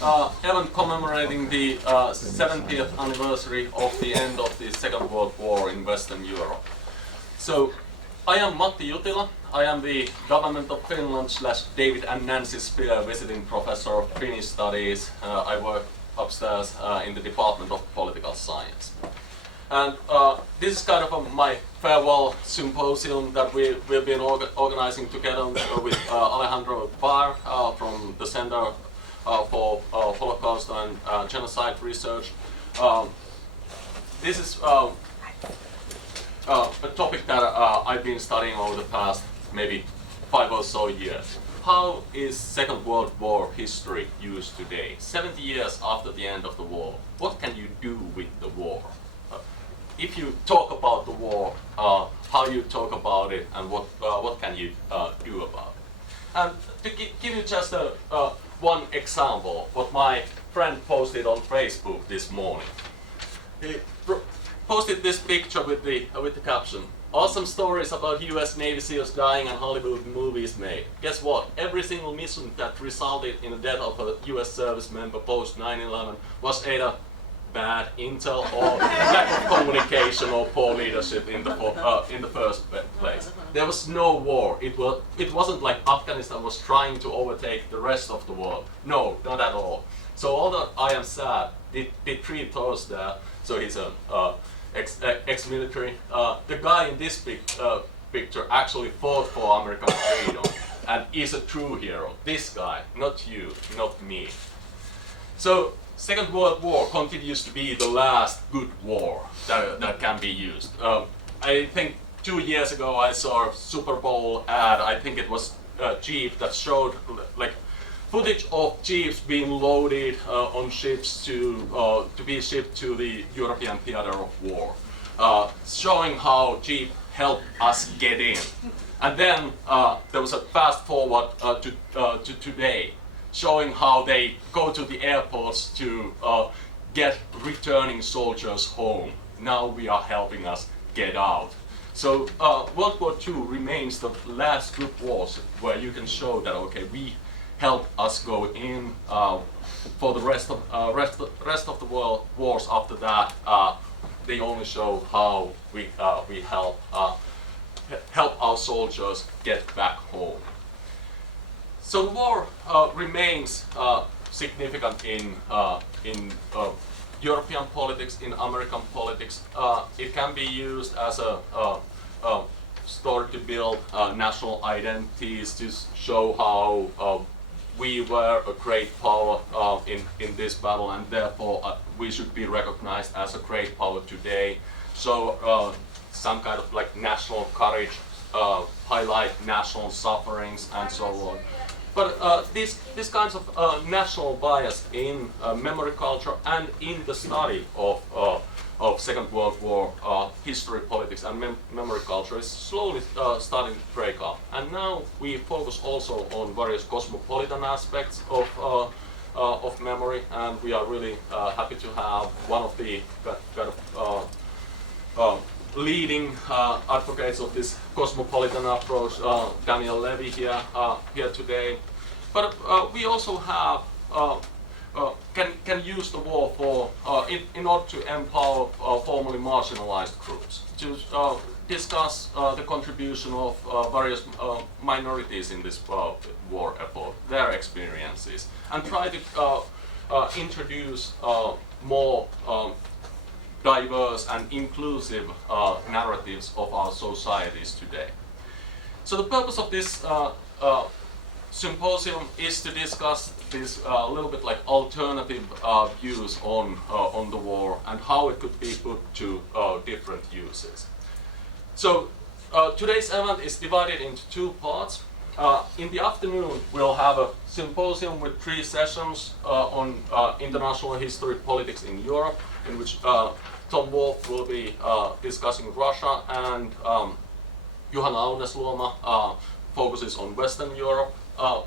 Event commemorating the 70th anniversary of the end of the Second World War in Western Europe. So, I am Matti Jutila. I am the Government of Finland / David and Nancy Spear Visiting Professor of Finnish Studies. I work upstairs in the Department of Political Science. And this is kind of my farewell symposium that we've been organizing together with Alejandro Barr from the Center for Holocaust and Genocide Research. This is a topic that I've been studying over the past maybe 5 or so years. How is Second World War history used today, 70 years after the end of the war? What can you do with the war? If you talk about the war, how you talk about it, and what can you do about it? And to give you just one example, what my friend posted on Facebook this morning. He posted this picture with the caption, "Awesome stories about US Navy SEALs dying and Hollywood movies made. Guess what? Every single mission that resulted in the death of a US service member post 9/11 was either bad intel or lack of communication or poor leadership in the first place. There was no war. It wasn't like Afghanistan was trying to overtake the rest of the world. No, not at all. So although I am sad, did 3 Thors there. So he's an ex-military. The guy in this picture actually fought for American freedom and is a true hero. This guy, not you, not me. So Second World War continues to be the last good war that can be used. I think 2 years ago I saw a Super Bowl ad. I think it was a Jeep that showed like footage of Jeeps being loaded on ships to be shipped to the European theater of war, showing how Jeep helped us get in. And then there was a fast forward to today, showing how they go to the airports to get returning soldiers home. Now we are helping us get out. So World War II remains the last good wars where you can show that okay, we help us go in. For the rest of the world wars after that, they only show how we help our soldiers get back home. So the war remains significant in European politics, in American politics. It can be used as a story to build national identities, to show how we were a great power in this battle, and therefore we should be recognized as a great power today. So some kind of like national courage, highlight national sufferings, and so on. But these kinds of national bias in memory culture and in the study of Second World War history, politics, and memory culture is slowly starting to break up. And now we focus also on various cosmopolitan aspects of memory, and we are really happy to have one of the kind of leading advocates of this cosmopolitan approach, Daniel Levy, here today. But we also have can use the war for in order to empower formerly marginalized groups, to discuss the contribution of various minorities in this war effort, their experiences, and try to introduce more diverse and inclusive narratives of our societies today. So the purpose of this symposium is to discuss this little bit like alternative views on the war and how it could be put to different uses. So today's event is divided into 2 parts. In the afternoon, we'll have a symposium with 3 sessions on international history, politics in Europe, in which Tom Wolf will be discussing Russia, and Juhana Aunesluoma focuses on Western Europe.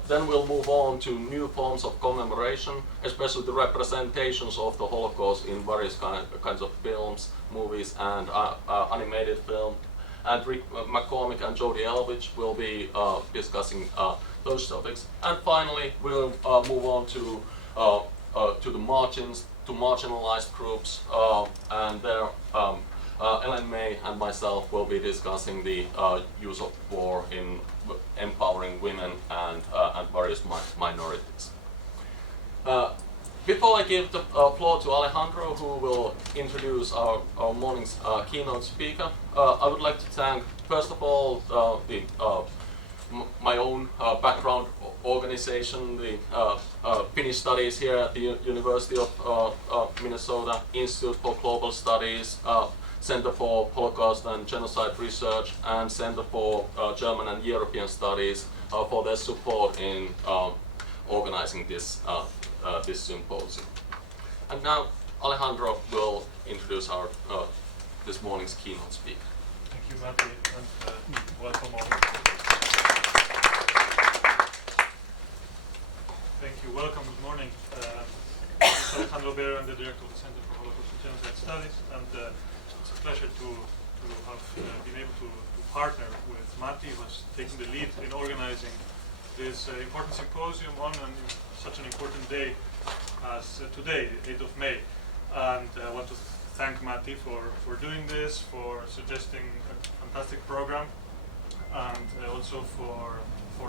Then we'll move on to new forms of commemoration, especially the representations of the Holocaust in various kinds of films, movies, and animated film. And Rick McCormick and Jody Elvidge will be discussing those topics. And finally, we'll move on to to the margins, to marginalized groups, and there Ellen May and myself will be discussing the use of war in empowering women and various minorities. Before I give the floor to Alejandro, who will introduce our morning's keynote speaker, I would like to thank, first of all, my own background organization, the Finnish Studies here at the University of Minnesota, Institute for Global Studies, Center for Holocaust and Genocide Research, and Center for German and European Studies for their support in organizing this symposium. And now Alejandro will introduce our this morning's keynote speaker. Thank you, Matti, and welcome all. Thank you. Welcome. Good morning. I'm Alejandro Vera. I'm the director of the Center for Holocaust and Genocide Studies, and it's a pleasure to have been able to partner with Matti, who's taking the lead in organizing this important symposium on such an important day as today, 8th of May. And I want to thank Matti for doing this, for suggesting a fantastic program, and also for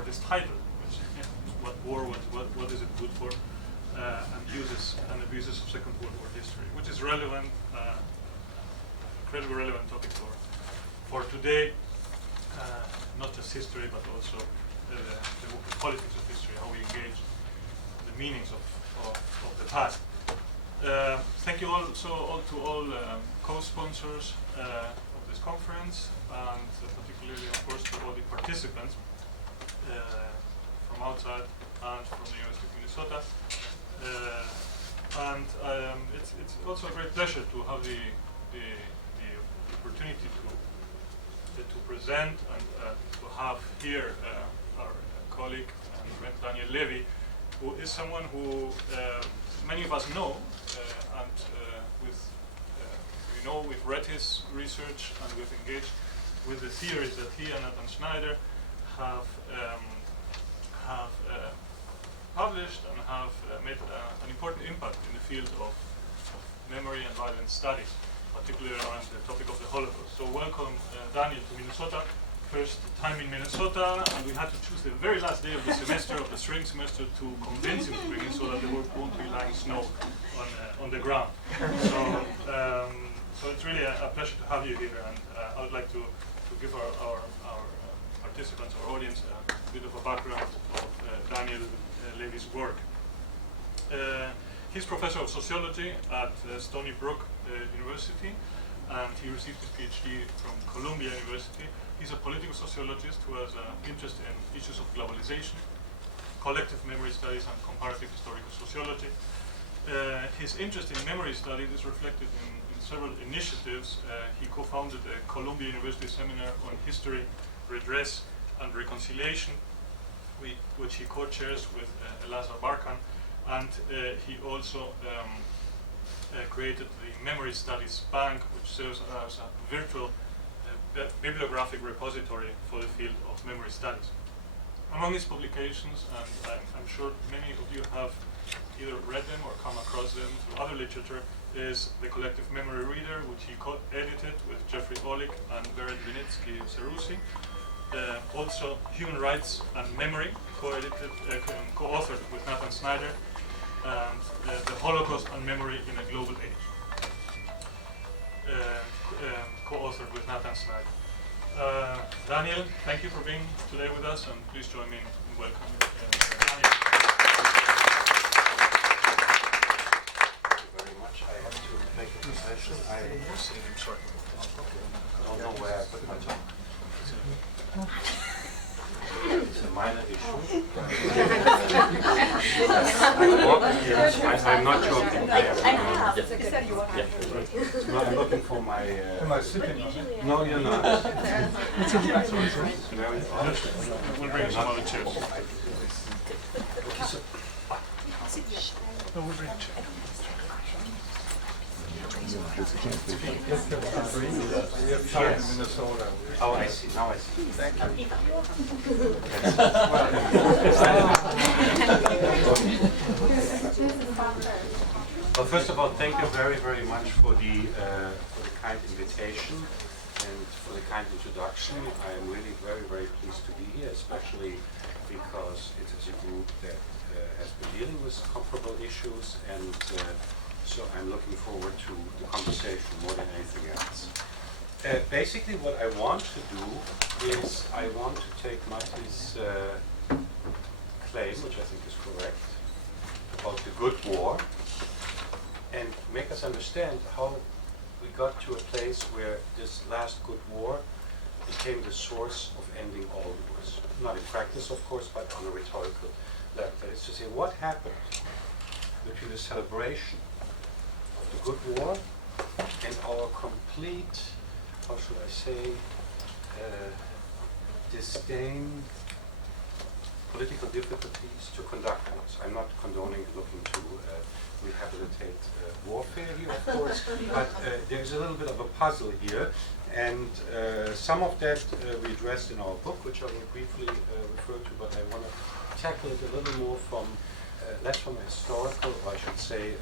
this title, which is what war, what is it good for, and uses and abuses of Second World War history, which is relevant, incredibly relevant topic for today, not just history, but also the politics of history, how we engage the meanings of the past. Thank you also to all co-sponsors of this conference, and particularly, of course, to all the participants from outside and from the University of Minnesota. It's also a great pleasure to have the opportunity to present and to have here our colleague and friend Daniel Levy, who is someone who many of us know, and we've read his research and we've engaged with the theories that he and Nathan Schneider have published and have made an important impact in the field of memory and violence studies, particularly around the topic of the Holocaust. So welcome Daniel to Minnesota. First time in Minnesota, and we had to choose the very last day of the semester, of the spring semester, to convince him to bring in so that there won't be lying snow on the ground. So it's really a pleasure to have you here, and I would like to give our participants, our audience, a bit of a background of Daniel Levy's work. He's professor of sociology at Stoney Brook University, and he received his PhD from Columbia University. He's a political sociologist who has an interest in issues of globalization, collective memory studies, and comparative historical sociology. His interest in memory studies is reflected in several initiatives. He co-founded a Columbia University seminar on history, redress, and reconciliation, which he co-chairs with Elazar Barkan, and he also created the Memory Studies Bank, which serves as a virtual bibliographic repository for the field of memory studies. Among his publications, and I'm sure many of you have either read them or come across them through other literature, is The Collective Memory Reader, which he co-edited with Jeffrey Olick and Berit Vinitsky-Cerusi. Also Human Rights and Memory, co-authored with Nathan Schneider, and The Holocaust and Memory in a Global Age, co-authored with Nathan Schneider. Daniel, thank you for being today with us, and please join me in welcoming Daniel. Thank you very much. I have to make a confession. I don't know where I put my tongue. It's a minor issue. I'm not joking. No, I'm looking for my... Am I sitting on it? No, you're not. We'll bring some other chairs. No, we'll bring a chair. We have time in Minnesota. Oh, I see. Now I see. Thank you. Well, first of all, thank you very, very much for the kind invitation and for the kind introduction. I am really very, very pleased to be here, especially because it is a group that has been dealing with comparable issues, and so I'm looking forward to the conversation more than anything else. Basically, what I want to do is I want to take Marty's claim, which I think is correct, about the good war, and make us understand how we got to a place where this last good war became the source of ending all wars. Not in practice, of course, but on a rhetorical level. That is to say, what happened between the celebration of the good war and our complete, how should I say, disdain, political difficulties to conduct wars. I'm not condoning looking to rehabilitate warfare here, of course, but there's a little bit of a puzzle here, and some of that we addressed in our book, which I will briefly refer to, but I want to tackle it a little more from, less from a historical, or I should say,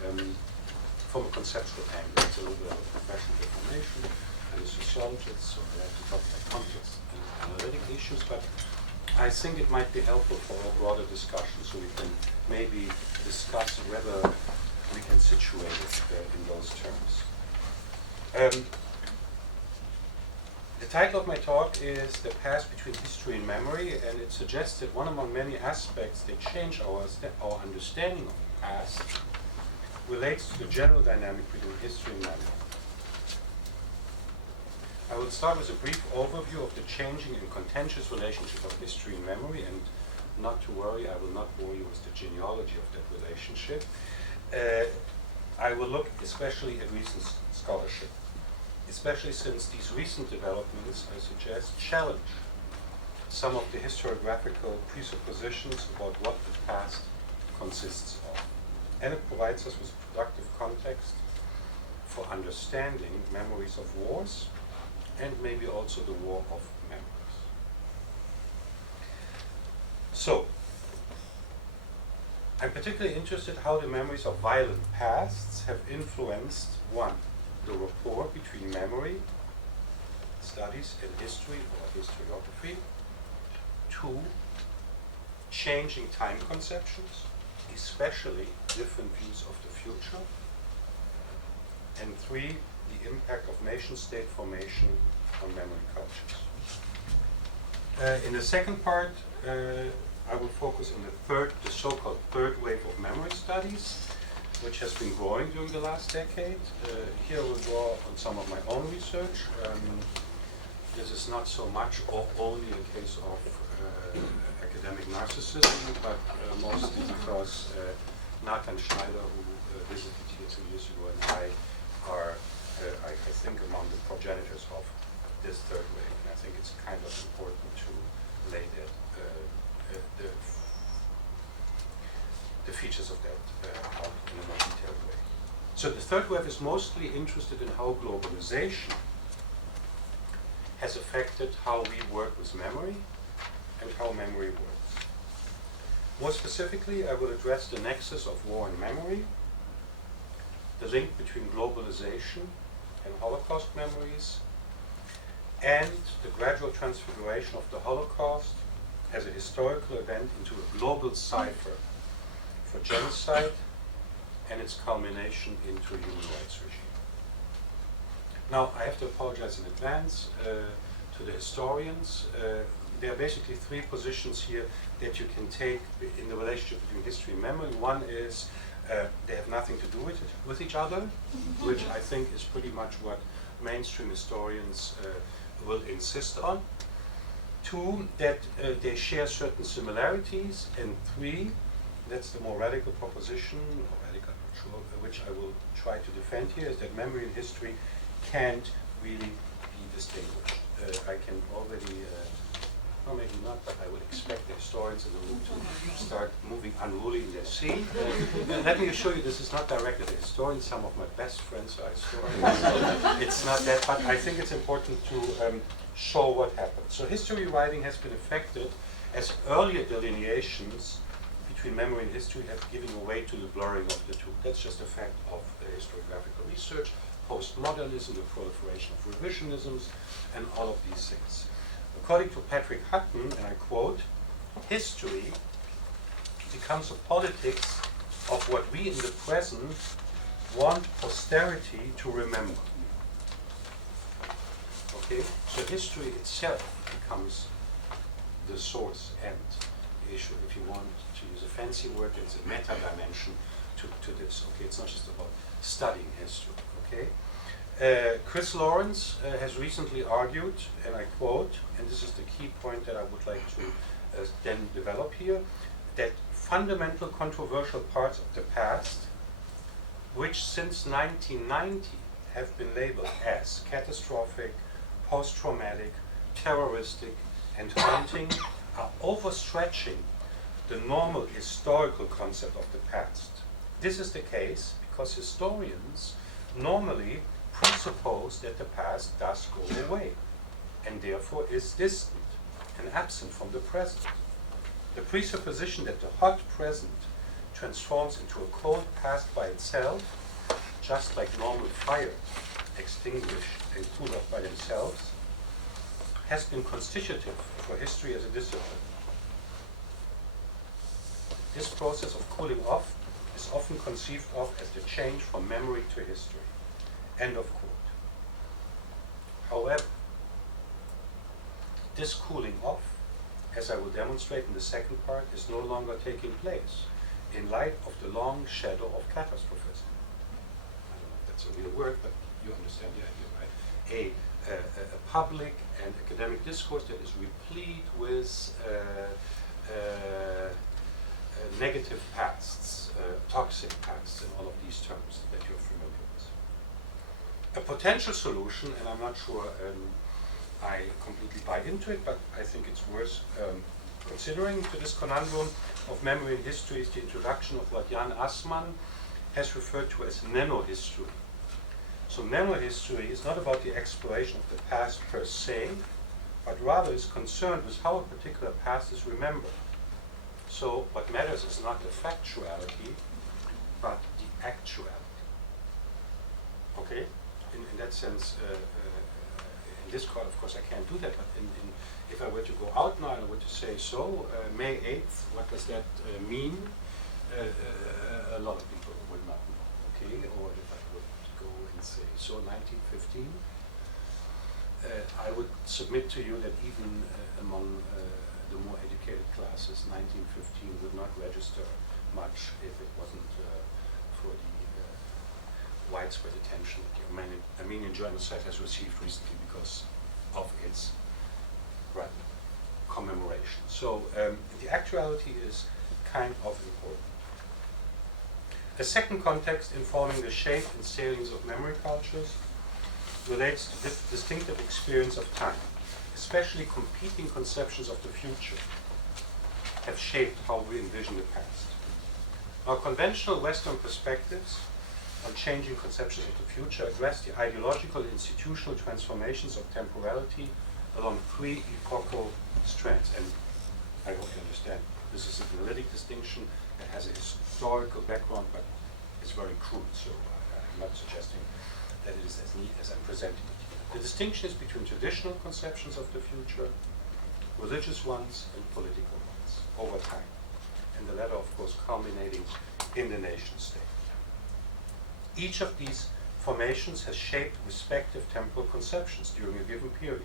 from a conceptual angle. It's a little bit of a professional information. I'm a sociologist, so I have to talk about context and analytical issues, but I think it might be helpful for a broader discussion, so we can maybe discuss whether we can situate it in those terms. The title of my talk is The Past Between History and Memory, and it suggests that one among many aspects that change our understanding of the past relates to the general dynamic between history and memory. I will start with a brief overview of the changing and contentious relationship of history and memory, and not to worry, I will not bore you with the genealogy of that relationship. I will look especially at recent scholarship, especially since these recent developments, I suggest, challenge some of the historiographical presuppositions about what the past consists of. And it provides us with productive context for understanding memories of wars, and maybe also the war of memories. So, I'm particularly interested how the memories of violent pasts have influenced, one, the rapport between memory studies and history or historiography, two, changing time conceptions, especially different views of the future, and three, the impact of nation-state formation on memory cultures. In the second part, I will focus on the so-called third wave of memory studies, which has been growing during the last decade. Here I will draw on some of my own research. This is not so much or only a case of academic narcissism, but mostly because Nathan Schneider, who visited here 2 years ago, and I are, I think, among the progenitors of this third wave. And I think it's kind of important to lay that, the features of that out in a more detailed way. So the third wave is mostly interested in how globalization has affected how we work with memory and how memory works. More specifically, I will address the nexus of war and memory, the link between globalization and Holocaust memories, and the gradual transfiguration of the Holocaust as a historical event into a global cipher for genocide and its culmination into a human rights regime. Now, I have to apologize in advance to the historians. There are basically three positions here that you can take in the relationship between history and memory. One is they have nothing to do with each other, which I think is pretty much what mainstream historians will insist on. Two, that they share certain similarities. And three, that's the more radical proposition, or radical, I'm not sure, which I will try to defend here, is that memory and history can't really be distinguished. I can already, well, maybe not, but I would expect the historians in the room to start moving unruly in their seat. Let me assure you, this is not directed at historians. Some of my best friends are historians. It's not that, but I think it's important to show what happened. So history writing has been affected as earlier delineations between memory and history have given way to the blurring of the two. That's just a fact of historiographical research, postmodernism, the proliferation of revisionisms, and all of these things. According to Patrick Hutton, and I quote, history becomes a politics of what we in the present want posterity to remember. Okay? So history itself becomes the source and the issue. If you want to use a fancy word, it's a meta dimension to this. Okay, it's not just about studying history. Okay, Chris Lawrence has recently argued, and I quote, and this is the key point that I would like to then develop here, that fundamental controversial parts of the past, which since 1990 have been labeled as catastrophic, post-traumatic, terroristic, and haunting, are overstretching the normal historical concept of the past. This is the case because historians normally presuppose that the past does go away and therefore is distant and absent from the present. The presupposition that the hot present transforms into a cold past by itself, just like normal fire extinguish and cool off by themselves, has been constitutive for history as a discipline. This process of cooling off is often conceived of as the change from memory to history. End of quote. However, this cooling off, as I will demonstrate in the second part, is no longer taking place in light of the long shadow of catastrophism. I don't know if that's a real word, but you understand the idea, right? A public and academic discourse that is replete with negative pasts, toxic pasts, and all of these terms that you're familiar with. A potential solution, and I'm not sure I completely buy into it, but I think it's worth considering to this conundrum of memory and history, is the introduction of what Jan Assmann has referred to as nanohistory. So nanohistory is not about the exploration of the past per se, but rather is concerned with how a particular past is remembered. So what matters is not the factuality, but the actuality. Okay? In that sense, in this call, of course, I can't do that, but if I were to go out now and I were to say, so, May 8th, what does that mean? A lot of people would not know, okay? Or if I would go and say, so 1915, I would submit to you that even among the more educated classes, 1915 would not register much if it wasn't for the widespread attention that the Armenian genocide has received recently because of its commemoration. So the actuality is kind of important. A second context informing the shape and salience of memory cultures relates to the distinctive experience of time. Especially competing conceptions of the future have shaped how we envision the past. Our conventional Western perspectives on changing conceptions of the future address the ideological and institutional transformations of temporality along three epochal strands. And I hope you understand, this is an analytic distinction that has a historical background, but it's very crude, so I'm not suggesting that it is as neat as I'm presenting it. The distinction is between traditional conceptions of the future, religious ones, and political ones over time, and the latter, of course, culminating in the nation state. Each of these formations has shaped respective temporal conceptions during a given period.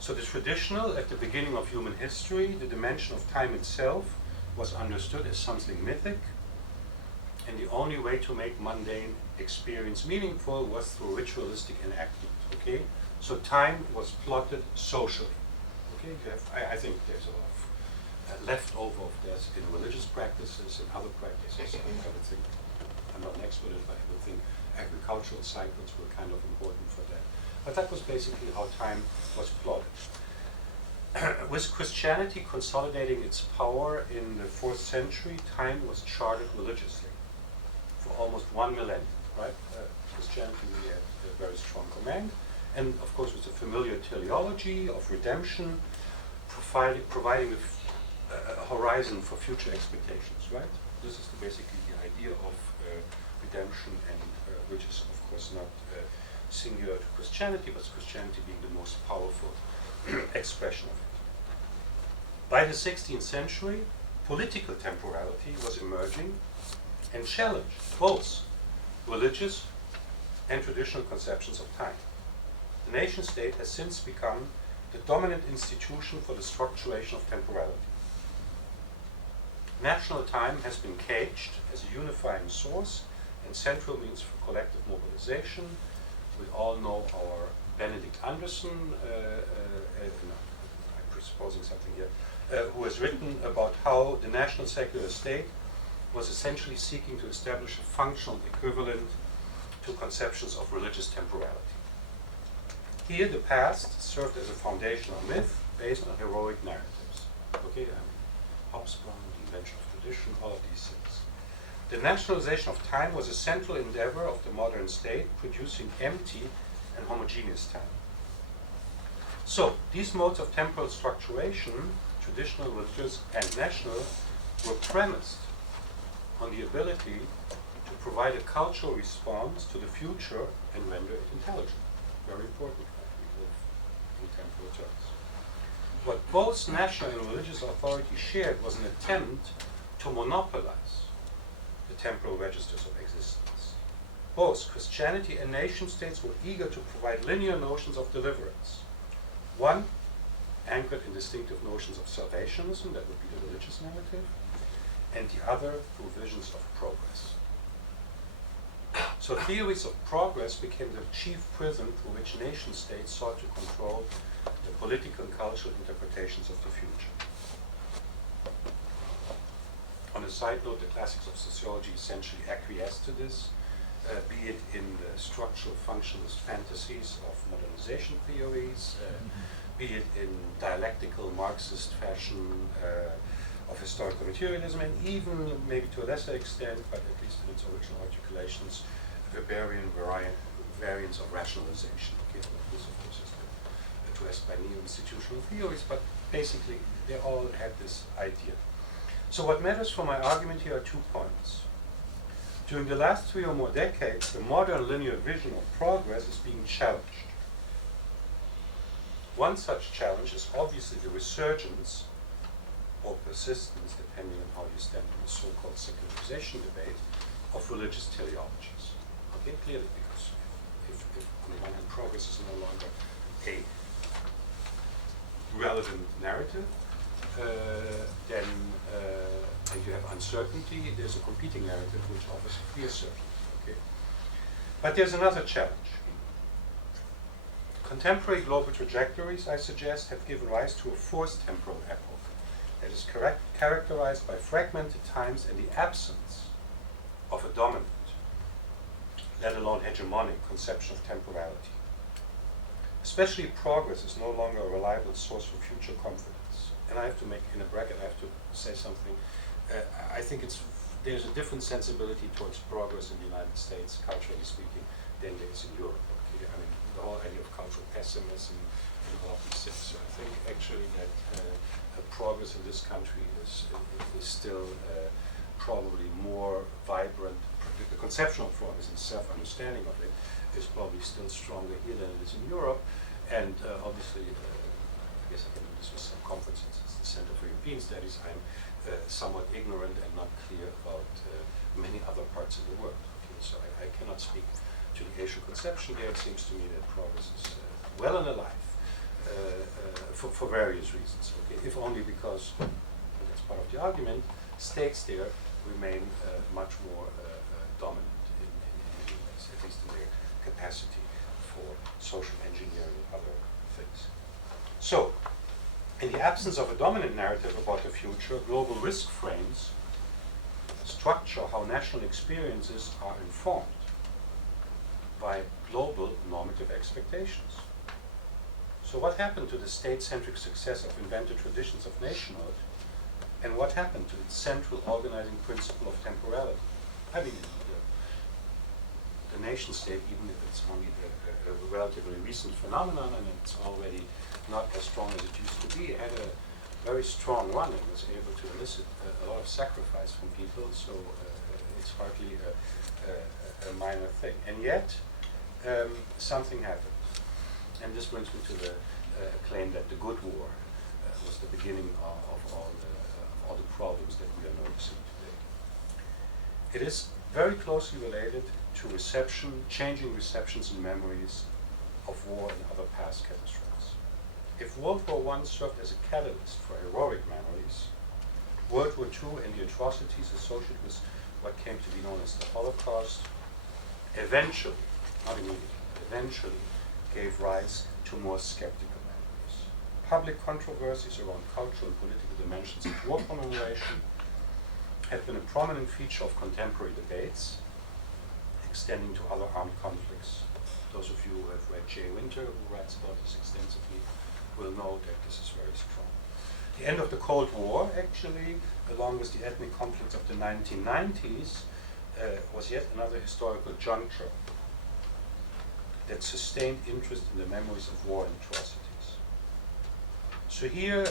So the traditional, at the beginning of human history, the dimension of time itself was understood as something mythic, and the only way to make mundane experience meaningful was through ritualistic enactment. Okay, so time was plotted socially. Okay, I think there's a lot of leftover of this in religious practices and other practices. I would think, I'm not an expert, but I would think agricultural cycles were kind of important for that. But that was basically how time was plotted. With Christianity consolidating its power in the 4th century, time was charted religiously for almost 1 millennium, right? Christianity really had a very strong command. And of course, with the familiar teleology of redemption, providing the horizon for future expectations, right? This is basically the idea of redemption, and which is of course not singular to Christianity, but Christianity being the most powerful expression of it. By the 16th century, political temporality was emerging and challenged both religious and traditional conceptions of time. The nation state has since become the dominant institution for the structuration of temporality. National time has been caged as a unifying source and central means for collective mobilization. We all know our Benedict Anderson, I'm presupposing something here, who has written about how the national secular state was essentially seeking to establish a functional equivalent to conceptions of religious temporality. Here, the past served as a foundational myth based on heroic narratives. Okay, Hobsbawm, the invention of tradition, all of these things. The nationalization of time was a central endeavor of the modern state, producing empty and homogeneous time. So, these modes of temporal structuration, traditional, religious, and national, were premised on the ability to provide a cultural response to the future and render it intelligent. Very important, right? We live in temporal terms. What both national and religious authority shared was an attempt to monopolize the temporal registers of existence. Both Christianity and nation states were eager to provide linear notions of deliverance. One, anchored in distinctive notions of salvationism, that would be the religious narrative, and the other through visions of progress. So theories of progress became the chief prism through which nation states sought to control the political and cultural interpretations of the future. On a side note, the classics of sociology essentially acquiesced to this, be it in the structural functionalist fantasies of modernization theories, be it in dialectical Marxist fashion of historical materialism, and even maybe to a lesser extent, but at least in its original articulations, Weberian variants of rationalization. Okay, this of course is addressed by neo-institutional theories, but basically they all had this idea. So what matters for my argument here are 2 points. During the last 3 or more decades, the modern linear vision of progress is being challenged. One such challenge is obviously the resurgence or persistence, depending on how you stand in the so-called secularization debate, of religious teleologies. Okay, clearly, because if on the one hand progress is no longer a relevant narrative, then and you have uncertainty, there's a competing narrative which offers clear certainty. Okay? But there's another challenge. Contemporary global trajectories, I suggest, have given rise to a fourth temporal epoch that is characterized by fragmented times and the absence of a dominant, let alone hegemonic, conception of temporality. Especially progress is no longer a reliable source for future confidence. And I have to make, in a bracket, I have to say something. I think there's a different sensibility towards progress in the United States, culturally speaking, than there is in Europe. Okay? I mean, the whole idea of cultural pessimism and all of these things. So I think actually that progress in this country is still probably more vibrant. The conceptual progress and self-understanding of it is probably still stronger here than it is in Europe. And obviously, I guess I can do this with some confidence. It's the Center for European Studies. I'm somewhat ignorant and not clear about many other parts of the world. Okay? So I cannot speak to the Asian conception there. It seems to me that progress is well and alive for various reasons. Okay? If only because, and that's part of the argument, states there remain much more dominant in many ways, at least in their capacity for social engineering and other things. So, in the absence of a dominant narrative about the future, global risk frames structure how national experiences are informed by global normative expectations. So what happened to the state-centric success of invented traditions of nationhood, and what happened to its central organizing principle of temporality? I mean, the nation state, even if it's only a relatively recent phenomenon and it's already not as strong as it used to be, had a very strong one and was able to elicit a lot of sacrifice from people, so it's hardly a minor thing. And yet, something happened. And this brings me to the claim that the good war was the beginning of all the problems that we are noticing today. It is very closely related to changing receptions and memories of war and other past catastrophes. If World War I served as a catalyst for heroic memories, World War II and the atrocities associated with what came to be known as the Holocaust eventually, not immediately, eventually gave rise to more skeptical memories. Public controversies around cultural and political dimensions of war commemoration have been a prominent feature of contemporary debates, extending to other armed conflicts. Those of you who have read Jay Winter, who writes about this extensively, will know that this is very strong. The end of the Cold War, actually, along with the ethnic conflicts of the 1990s, was yet another historical juncture that sustained interest in the memories of war and atrocities. So here,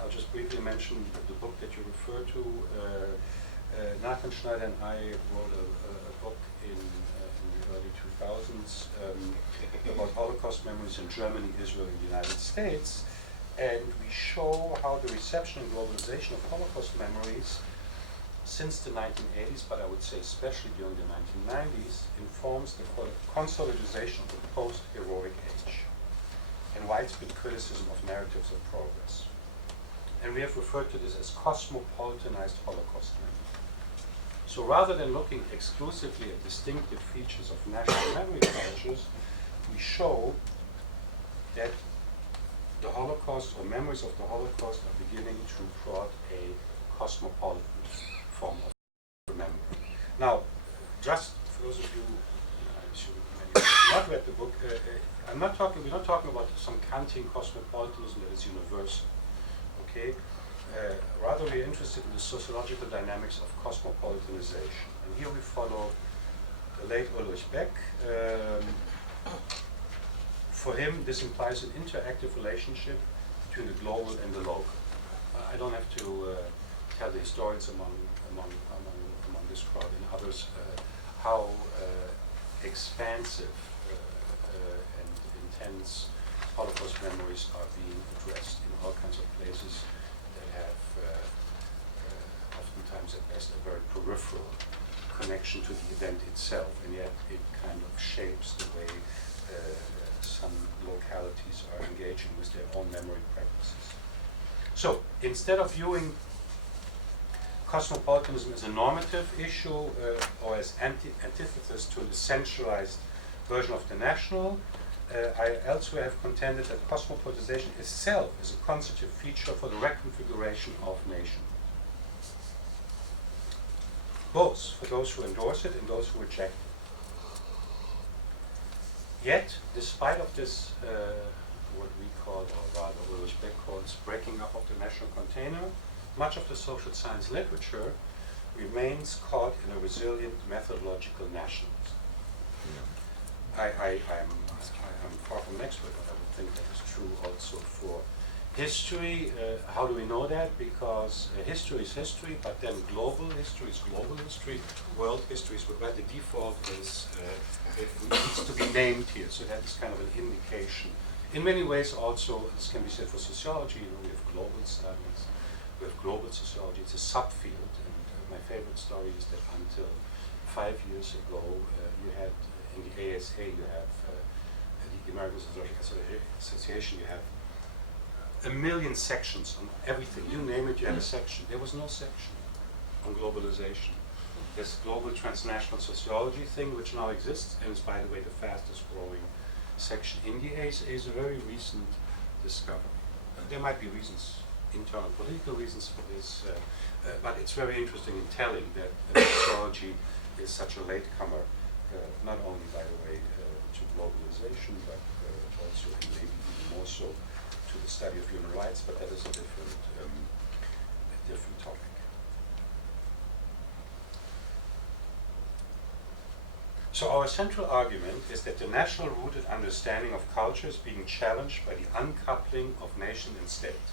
I'll just briefly mention the book that you refer to. Nathan Schneider and I wrote a book in the early 2000s about Holocaust memories in Germany, Israel, and the United States. And we show how the reception and globalization of Holocaust memories since the 1980s, but I would say especially during the 1990s, informs the consolidation of the post-heroic age and widespread criticism of narratives of progress. And we have referred to this as cosmopolitanized Holocaust memory. So rather than looking exclusively at distinctive features of national memory cultures, we show that the Holocaust or memories of the Holocaust are beginning to plot a cosmopolitan form of remembering. Now, just for those of you, I assume many of you have not read the book, we're not talking about some Kantian cosmopolitanism that is universal, okay? Rather, we're interested in the sociological dynamics of cosmopolitanization. And here we follow the late Ulrich Beck. For him, this implies an interactive relationship between the global and the local. I don't have to tell the historians among this crowd and others how expansive and intense Holocaust memories are being addressed in all kinds of places that have oftentimes at best a very peripheral connection to the event itself, and yet it kind of shapes the way some localities are engaging with their own memory practices. So instead of viewing cosmopolitanism as a normative issue or as antithesis to an essentialized version of the national, I elsewhere have contended that cosmopolitization itself is a constitutive feature for the reconfiguration of nation. Both for those who endorse it and those who reject it. Yet, despite of this, what we call, or rather Ulrich Beck calls, breaking up of the national container, much of the social science literature remains caught in a resilient methodological nationalism. I'm far from an expert, but I would think that is true also for history. How do we know that? Because history is history, but then global history is global history, world history is, where the default is, it needs to be named here, so that is kind of an indication. In many ways also, this can be said for sociology, we have global studies, we have global sociology, it's a subfield, and my favorite story is that until 5 years ago, you had, in the ASA, you have, the American Association, you have 1 million sections on everything. You name it, you have a section. There was no section on globalization. This global transnational sociology thing, which now exists, and is, by the way, the fastest growing section in the ASA, is a very recent discovery. There might be reasons, internal political reasons for this, but it's very interesting in telling that sociology is such a latecomer, not only, by the way, to globalization, but also, and maybe even more so, to the study of human rights, but that is a different topic. So our central argument is that the national-rooted understanding of culture is being challenged by the uncoupling of nation and state.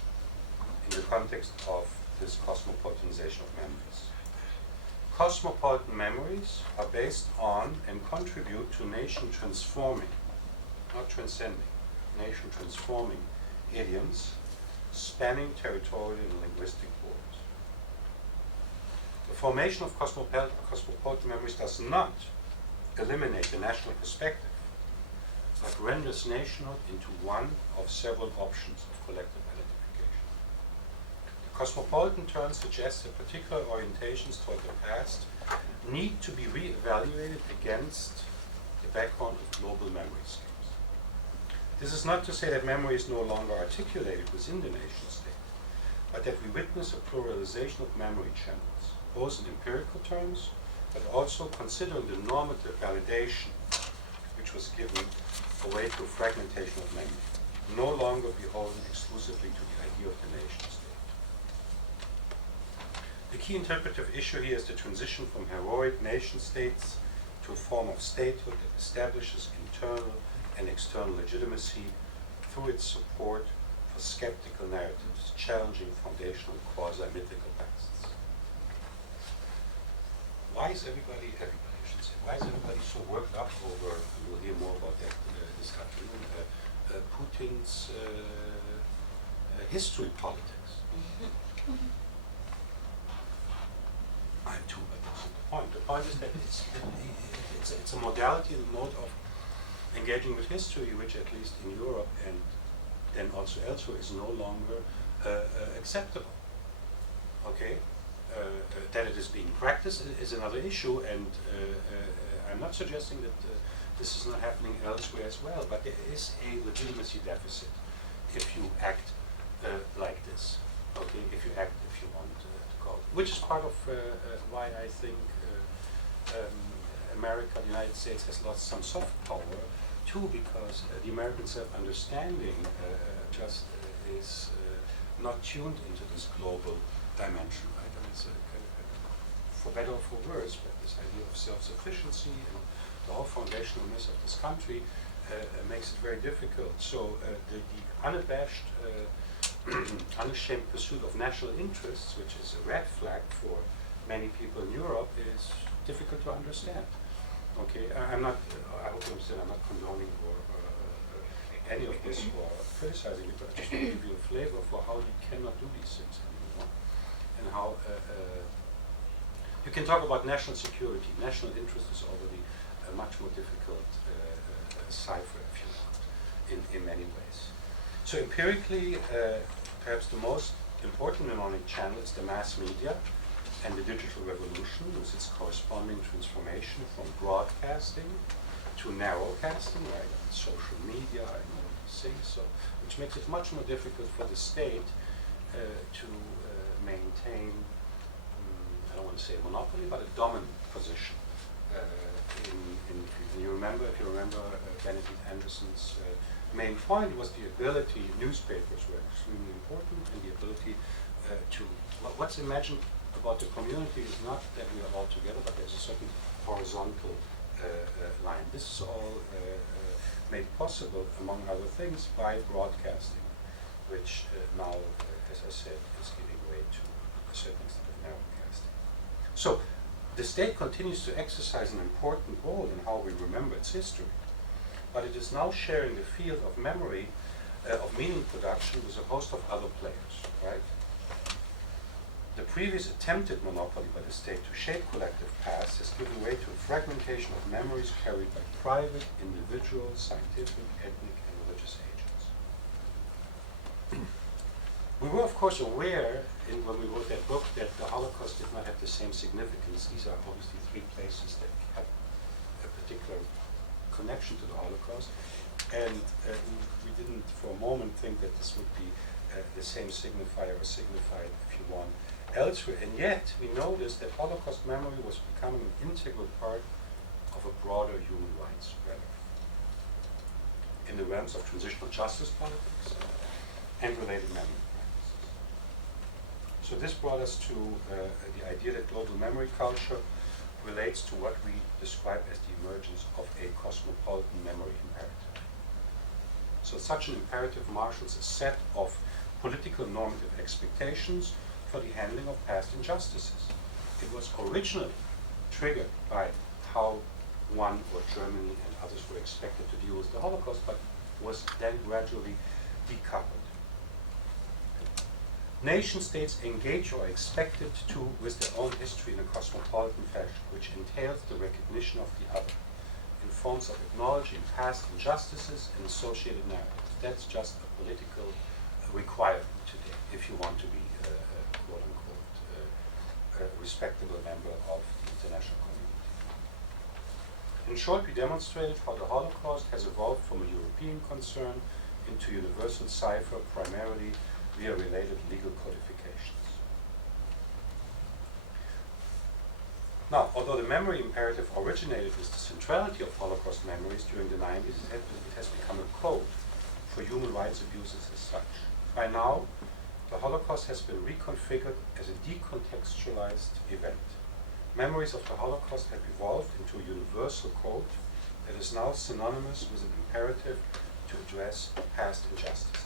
in the context of this cosmopolitanization of memories. Cosmopolitan memories are based on and contribute to nation transforming, not transcending, nation transforming idioms spanning territorial and linguistic borders. The formation of cosmopolitan memories does not eliminate the national perspective, but renders nationhood into one of several options of collective identification. The cosmopolitan turn suggests that particular orientations toward the past need to be re-evaluated against the background of global memory schemes. This is not to say that memory is no longer articulated within the nation state, but that we witness a pluralization of memory channels, both in empirical terms, but also considering the normative validation which was given away to fragmentation of memory, no longer beholden exclusively to the idea of the nation state. The key interpretive issue here is the transition from heroic nation states to a form of statehood that establishes internal and external legitimacy through its support for skeptical narratives, challenging foundational quasi-mythical pasts. Why is everybody so worked up over, and we'll hear more about that this afternoon, Putin's history politics? I too, but that's not the point. The point is that it's a modality and mode of engaging with history, which at least in Europe and then also elsewhere is no longer acceptable. Okay, that it is being practiced is another issue, and I'm not suggesting that this is not happening elsewhere as well. But there is a legitimacy deficit if you act like this. Okay, if you want to call it, which is part of why I think America, the United States, has lost some soft power. Too, because the American self-understanding just is not tuned into this global dimension, right? I mean, it's for better or for worse, but this idea of self-sufficiency and the whole foundational myth of this country makes it very difficult. So the unabashed, unashamed pursuit of national interests, which is a red flag for many people in Europe, is difficult to understand. Okay, I'm not, I hope you understand, I'm not condoning or any of this or criticizing it, but I just want to give you a flavor for how you cannot do these things anymore. And how you can talk about national security. National interest is already a much more difficult cipher, if you want, in many ways. So empirically, perhaps the most important mnemonic channel is the mass media and the digital revolution with its corresponding transformation from broadcasting to narrowcasting, right, on social media and all these things, so, which makes it much more difficult for the state to maintain, I don't want to say a monopoly, but a dominant position. If you remember Benedict Anderson's main point was the ability, newspapers were extremely important, and the ability to, what's imagined about the community is not that we are all together, but there's a certain horizontal line. This is all made possible, among other things, by broadcasting, which now, as I said, is giving way to a certain extent of narrowcasting. So the state continues to exercise an important role in how we remember its history, but it is now sharing the field of memory, of meaning production, with a host of other players, right? The previous attempted monopoly by the state to shape collective past has given way to a fragmentation of memories carried by private, individual, scientific, ethnic, and religious agents. We were, of course, aware when we wrote that book that the Holocaust did not have the same significance. These are obviously three places that have a particular connection to the Holocaust, and we didn't for a moment think that this would be the same signifier or signified, if you want, elsewhere. And yet we noticed that Holocaust memory was becoming an integral part of a broader human rights rhetoric in the realms of transitional justice politics and related memory practices. So this brought us to the idea that global memory culture relates to what we describe as the emergence of a cosmopolitan memory imperative. So such an imperative marshals a set of political normative expectations for the handling of past injustices. It was originally triggered by how one or Germany and others were expected to deal with the Holocaust, but was then gradually decoupled. Nation states engage or are expected to with their own history in a cosmopolitan fashion, which entails the recognition of the other in forms of acknowledging past injustices and associated narratives. That's just a political requirement today if you want to be a quote-unquote respectable member of the international community. In short, we demonstrated how the Holocaust has evolved from a European concern into universal cipher primarily via related legal codifications. Now, although the memory imperative originated with the centrality of Holocaust memories during the 90s, it has become a code for human rights abuses as such. By now, the Holocaust has been reconfigured as a decontextualized event. Memories of the Holocaust have evolved into a universal code that is now synonymous with an imperative to address past injustices.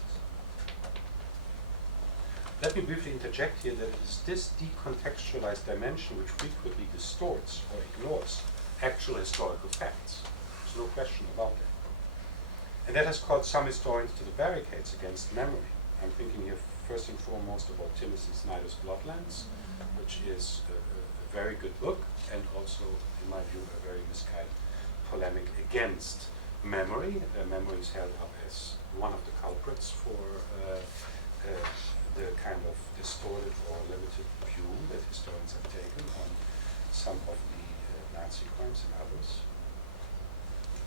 Let me briefly interject here that it is this decontextualized dimension which frequently distorts or ignores actual historical facts. There's no question about that. And that has called some historians to the barricades against memory. I'm thinking here first and foremost about Timothy Snyder's Bloodlands, which is a very good book and also, in my view, a very misguided polemic against memory. Memory is held up as one of the culprits for the kind of distorted or limited view that historians have taken on some of the Nazi crimes and others.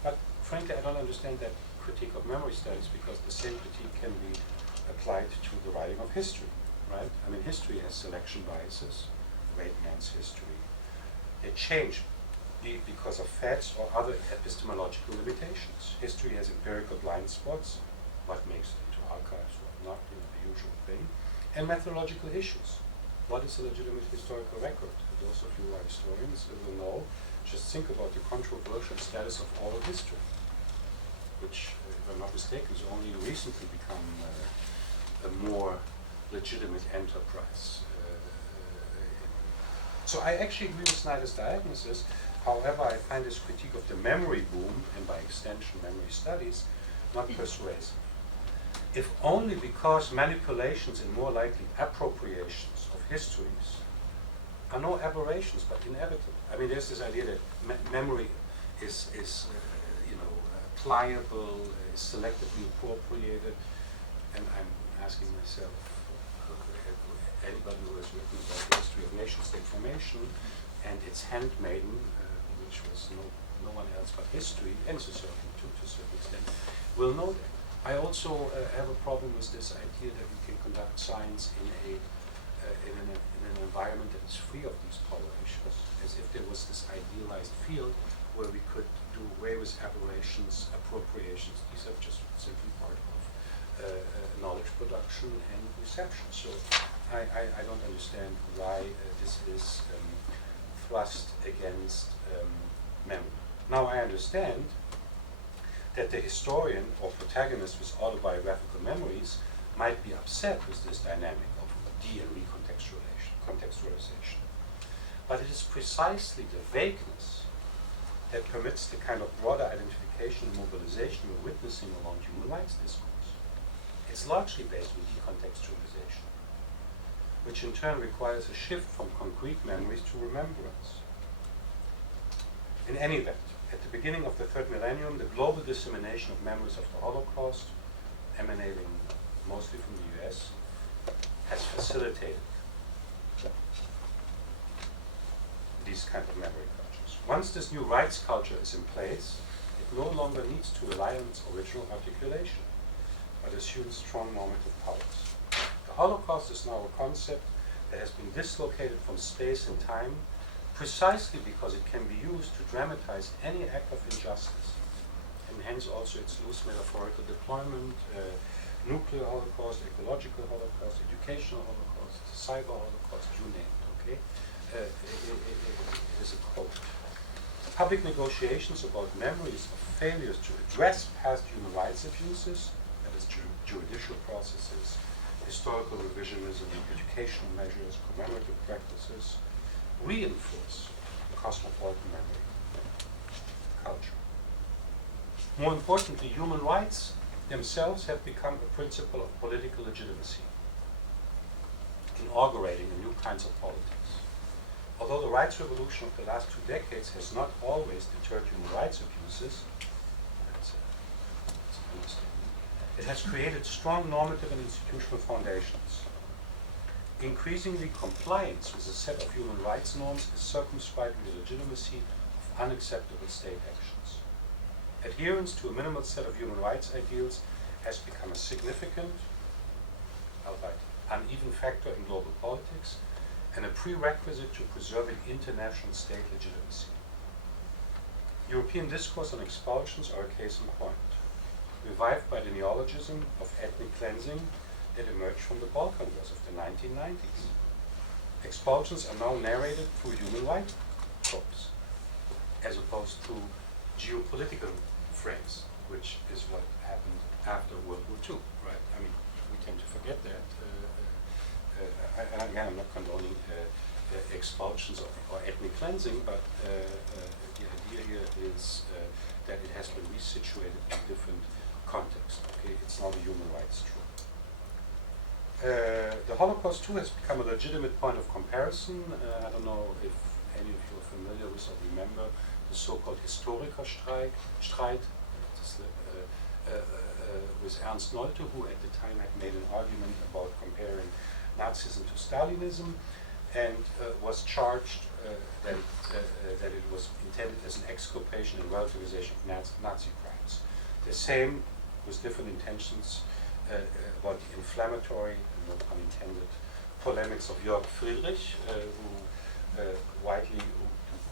But frankly, I don't understand that critique of memory studies because the same critique can be applied to the writing of history, right? I mean, history has selection biases, great man's history. They change because of facts or other epistemological limitations. History has empirical blind spots, what makes it into archives, what not, the usual thing, and methodological issues. What is a legitimate historical record? Those of you who are historians will know, just think about the controversial status of oral history, which, if I'm not mistaken, has only recently become a more legitimate enterprise. So I actually agree with Snyder's diagnosis. However, I find his critique of the memory boom, and by extension memory studies, not persuasive. If only because manipulations and more likely appropriations of histories are no aberrations but inevitable. I mean, there's this idea that memory is pliable, is selectively appropriated, and I'm asking myself, anybody who has written about the history of nation-state formation and its handmaiden, which was no one else but history, and sociology too, to a certain extent, will know that. I also have a problem with this idea that we can conduct science in an environment that is free of these tolerations, as if there was this idealized field where we could do away with aberrations, appropriations. These are just simply part of knowledge production and reception. So I don't understand why this is thrust against memory. Now I understand that the historian or protagonist with autobiographical memories might be upset with this dynamic of de- and recontextualization. But it is precisely the vagueness that permits the kind of broader identification and mobilization we're witnessing around human rights discourse. It's largely based on decontextualization, which in turn requires a shift from concrete memories to remembrance. In any event, at the beginning of the third millennium, the global dissemination of memories of the Holocaust, emanating mostly from the US, has facilitated these kind of memory cultures. Once this new rights culture is in place, it no longer needs to rely on its original articulation, but assumes strong normative powers. The Holocaust is now a concept that has been dislocated from space and time precisely because it can be used to dramatize any act of injustice, and hence also its loose metaphorical deployment, nuclear Holocaust, ecological Holocaust, educational Holocaust, cyber Holocaust, you name it, okay? It is a quote. Public negotiations about memories of failures to address past human rights abuses, that is judicial processes, historical revisionism, educational measures, commemorative practices reinforce the cosmopolitan memory culture. More importantly, human rights themselves have become a principle of political legitimacy, inaugurating a new kind of politics. Although the rights revolution of the last 2 decades has not always deterred human rights abuses, that's an understatement, it has created strong normative and institutional foundations. Increasingly, compliance with a set of human rights norms is circumscribing the legitimacy of unacceptable state actions. Adherence to a minimal set of human rights ideals has become a significant, albeit uneven factor in global politics, and a prerequisite to preserving international state legitimacy. European discourse on expulsions are a case in point, revived by the neologism of ethnic cleansing that emerged from the Balkan Wars of the 1990s. Expulsions are now narrated through human rights tropes, as opposed to geopolitical frames, which is what happened after World War II, right? I mean, we tend to forget that. And again, I'm not condoning expulsions or ethnic cleansing, but the idea here is that it has been resituated in a different context. Okay, it's not a human rights trope. The Holocaust too has become a legitimate point of comparison. I don't know if any of you are familiar with or remember the so-called Historikerstreit with Ernst Nolte, who at the time had made an argument about comparing Nazism to Stalinism, and was charged that it was intended as an exculpation and relativization of Nazi crimes. The same, with different intentions, about the inflammatory, no pun intended, polemics of Jörg Friedrich, who widely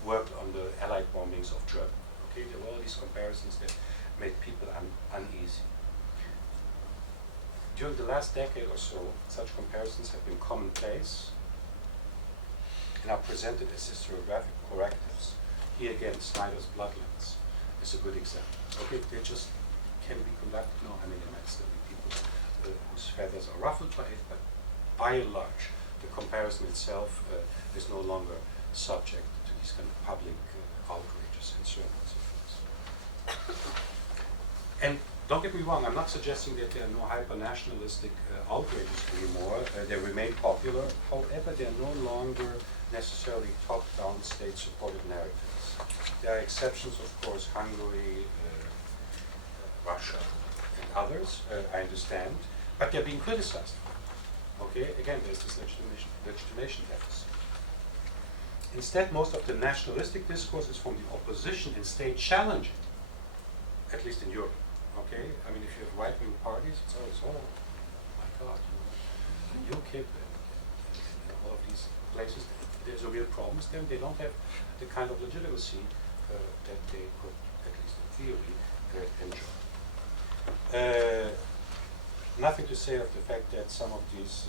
worked on the Allied bombings of Germany. Okay, there were all these comparisons that made people uneasy. During the last decade or so, such comparisons have been commonplace and are presented as historiographic correctives. Here again, Snyder's Bloodlands is a good example. Okay, they just can be conducted. No, I mean, there might still be people whose feathers are ruffled by it, but by and large, the comparison itself is no longer subject to these kind of public outrages and circles. And don't get me wrong, I'm not suggesting that there are no hyper-nationalistic outrages anymore. They remain popular. However, they are no longer necessarily top-down state-supported narratives. There are exceptions, of course, Hungary, Russia, and others, I understand, but they're being criticized. Okay, again, there's this legitimation deficit. Instead, most of the nationalistic discourse is from the opposition and state challenging, at least in Europe. Okay, I mean, if you have right-wing parties, it's always, oh my God, UKIP and all of these places, there's a real problem with them. They don't have the kind of legitimacy that they could, at least in theory, enjoy. Nothing to say of the fact that some of these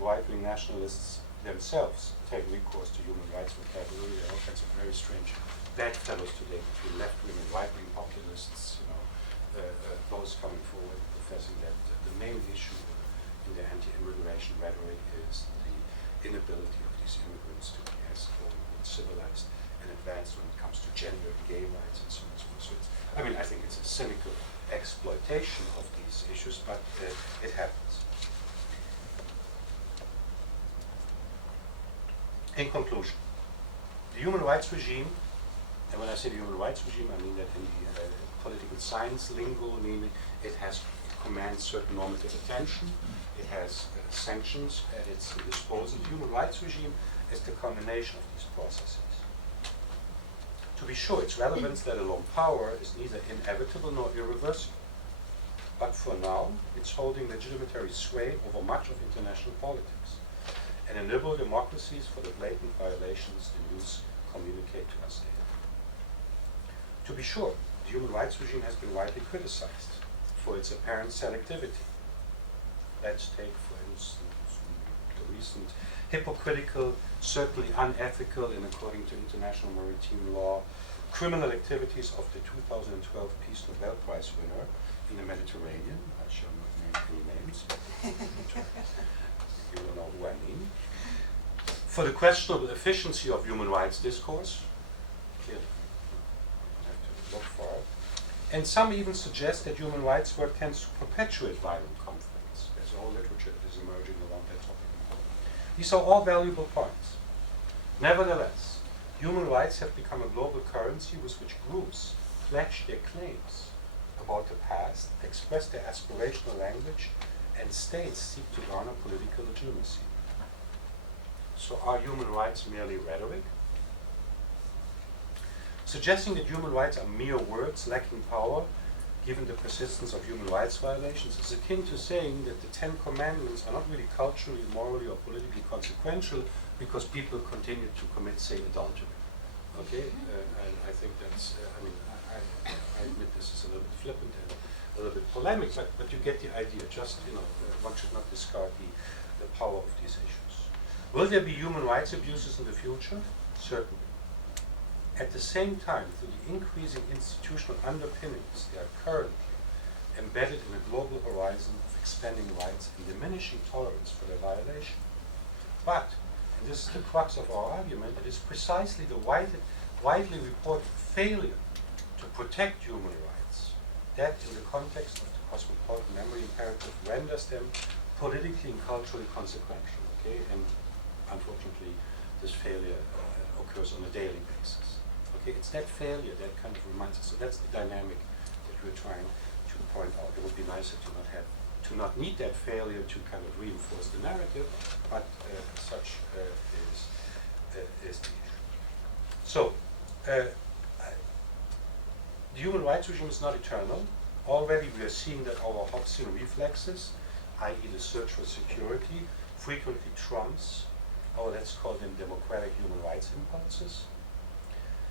right-wing nationalists themselves take recourse to human rights vocabulary. There are all kinds of very strange bedfellows today between left-wing and right-wing populists, you know, those coming forward professing that the main issue in the anti-immigration rhetoric is the inability of these immigrants to be as civilized and advanced when it comes to gender and gay rights and so on and so forth. So it's, I mean, I think it's a cynical exploitation of these issues, but it happens. In conclusion, the human rights regime, and when I say the human rights regime, I mean that in the political science lingo, meaning it commands certain normative attention, it has sanctions at its disposal. The human rights regime is the culmination of these processes. To be sure, its relevance, let alone power, is neither inevitable nor irreversible. But for now, it's holding legitimatory sway over much of international politics. And in liberal democracies, for the blatant violations the news communicate to us daily. To be sure, the human rights regime has been widely criticized for its apparent selectivity. Let's take, for instance, the recent hypocritical, certainly unethical, and according to international maritime law, criminal activities of the 2012 Peace Nobel Prize winner in the Mediterranean. I shall not name any names. You will know who I mean. For the questionable efficiency of human rights discourse, clearly, you have to look for it. And some even suggest that human rights work tends to perpetuate violent conflicts. There's a whole literature that is emerging around that topic. These are all valuable points. Nevertheless, human rights have become a global currency with which groups pledge their claims about the past, express their aspirational language, and states seek to garner political legitimacy. So are human rights merely rhetoric? Suggesting that human rights are mere words lacking power, given the persistence of human rights violations, is akin to saying that the Ten Commandments are not really culturally, morally, or politically consequential because people continue to commit, say, adultery. Okay? And I think that's, I admit this is a little bit flippant and a little bit polemic, but you get the idea. Just, one should not discard the power of these issues. Will there be human rights abuses in the future? Certainly. At the same time, through the increasing institutional underpinnings, they are currently embedded in a global horizon of expanding rights and diminishing tolerance for their violation. But, and this is the crux of our argument, it is precisely the widely reported failure to protect human rights that, in the context of the cosmopolitan memory imperative, renders them politically and culturally consequential. Okay? And unfortunately, this failure occurs on a daily basis. Okay, it's that failure that kind of reminds us. So that's the dynamic that we're trying to point out. It would be nicer to not need that failure to kind of reinforce the narrative, but such is the issue. So, the human rights regime is not eternal. Already we are seeing that our Hobbesian reflexes, i.e. the search for security, frequently trumps our, let's call them, democratic human rights impulses.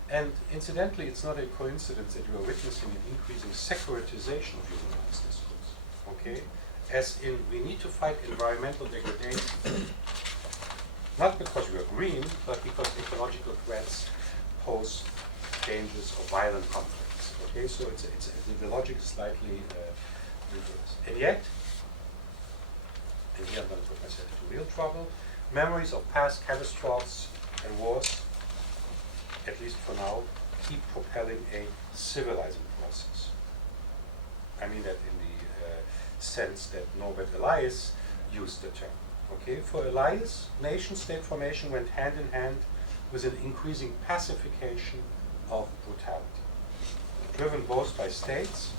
And incidentally, it's not a coincidence that we are witnessing an increasing secularization of human rights discourse. Okay? As in, we need to fight environmental degradation, not because we are green, but because ecological threats pose dangers of violent conflicts. Okay? So the logic is slightly reversed. And yet, and here I'm going to put myself into real trouble, memories of past catastrophes and wars, at least for now, keep propelling a civilizing process. I mean that in the sense that Norbert Elias used the term. Okay, for Elias, nation-state formation went hand in hand with an increasing pacification of brutality, driven both by states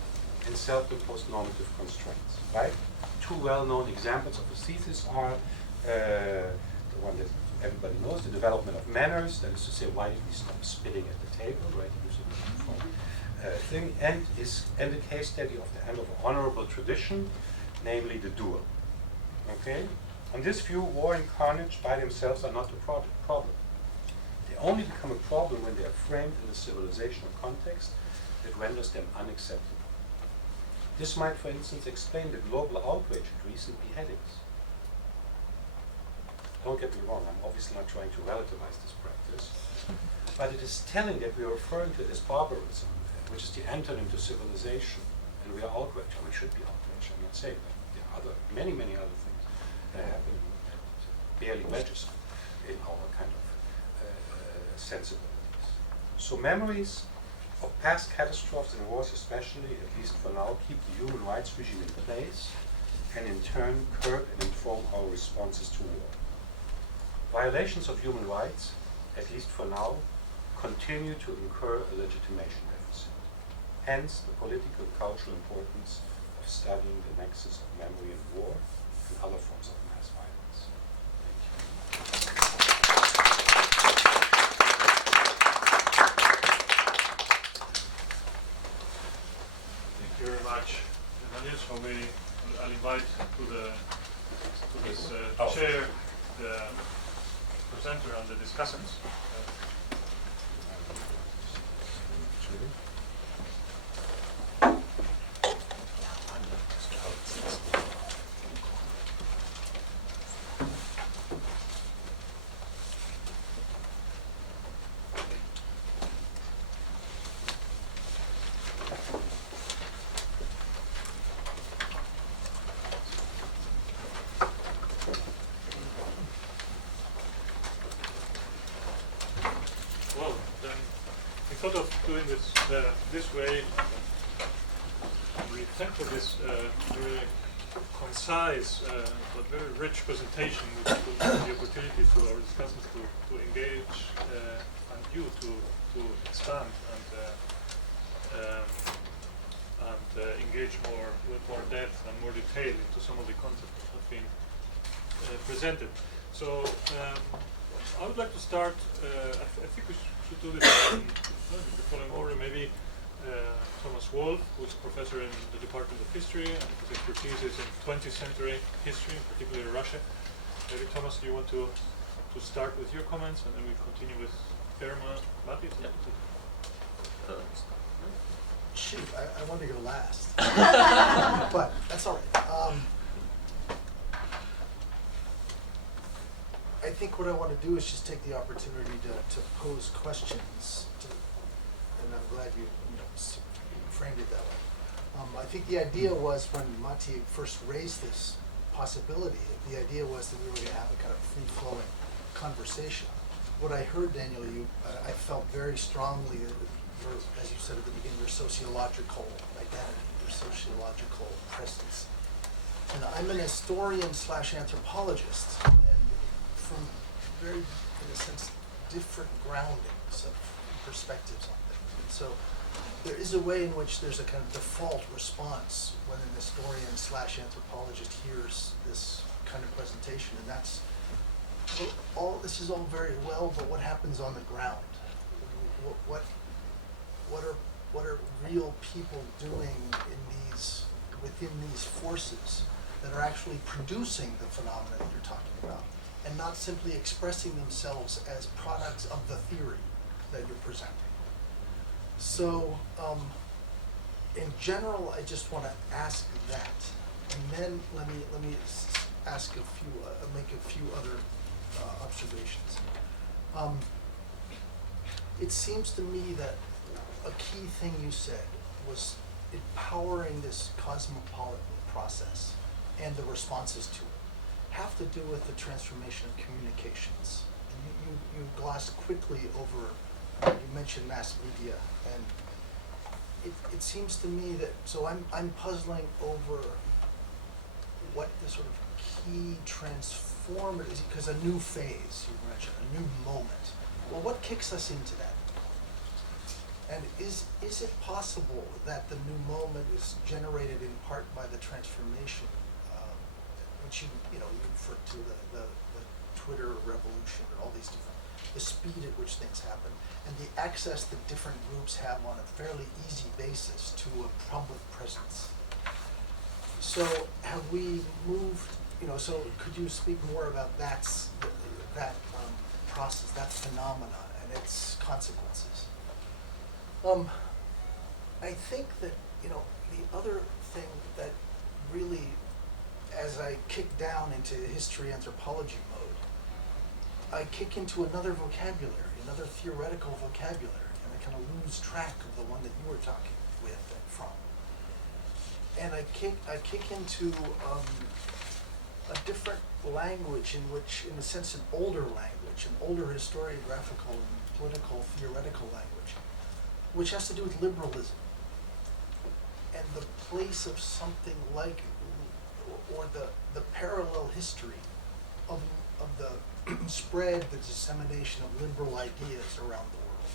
and self-imposed normative constraints. Right? Two well-known examples of his thesis are the one that everybody knows, the development of manners, that is to say, why did we stop spitting at the table, right? Thing, and the case study of the end of an honorable tradition, namely the duel. Okay? On this view, war and carnage by themselves are not the problem. They only become a problem when they are framed in a civilizational context that renders them unacceptable. This might, for instance, explain the global outrage at recent beheadings. Don't get me wrong, I'm obviously not trying to relativize this practice, but it is telling that we are referring to it as barbarism, which is the antonym to civilization, and we are outraged, and we should be outraged. I'm not saying that. There are many other things that happen that barely register in our kind of sensibilities. So memories of past catastrophes and wars especially, at least for now, keep the human rights regime in place, and in turn curb and inform our responses to war. Violations of human rights, at least for now, continue to incur a legitimation deficit. Hence, the political cultural importance of studying the nexus of memory and war and other forms of mass violence. Thank you very much, Daniel. So I'll invite to this chair the presenter and the discussants. this way. We thank for this very concise but very rich presentation, which will give the opportunity to our discussants to engage and you to expand and engage more with more depth and more detail into some of the concepts that have been presented. So I would like to start. I think we should do this in the following order. Maybe Thomas Wolff, who is a professor in the Department of History, and his expertise is in 20th century history, particularly Russia. Maybe Thomas, do you want to start with your comments, and then we continue with Therma, Mati? Shoot, I wanted to go last, but that's all right. I think what I want to do is just take the opportunity to pose questions, and I'm glad you framed it that way. I think the idea was when Mati first raised this possibility, the idea was that we were going to have a kind of free-flowing conversation. What I heard, Daniel, I felt very strongly that as you said at the beginning, your sociological identity, your sociological presence. And I'm an historian / anthropologist, and from very, in a sense, different groundings of perspectives on things. And so there is a way in which there's a kind of default response when an historian / anthropologist hears this kind of presentation, and that's this is all very well, but what happens on the ground? What are real people doing within these forces that are actually producing the phenomena that you're talking about, and not simply expressing themselves as products of the theory that you're presenting? So, in general, I just want to ask that, and then let me ask make a few other observations. It seems to me that a key thing you said was empowering this cosmopolitan process and the responses to it have to do with the transformation of communications. And you glossed quickly over, you mentioned mass media, and it seems to me that, so I'm puzzling over what the sort of key transformative is, because a new phase, you mentioned, a new moment. Well, what kicks us into that? And is it possible that the new moment is generated in part by the transformation, which you refer to the Twitter revolution and all these different, the speed at which things happen, and the access that different groups have on a fairly easy basis to a public presence. So have we moved? So could you speak more about that process, that phenomena, and its consequences? I think that, the other thing that really, as I kick down into history anthropology mode, I kick into another vocabulary, another theoretical vocabulary, and I kind of lose track of the one that you were talking with and from. And I kick into a different language in which, in a sense, an older language, an older historiographical and political theoretical language, which has to do with liberalism and the place of something like, or the parallel history of the spread, the dissemination of liberal ideas around the world,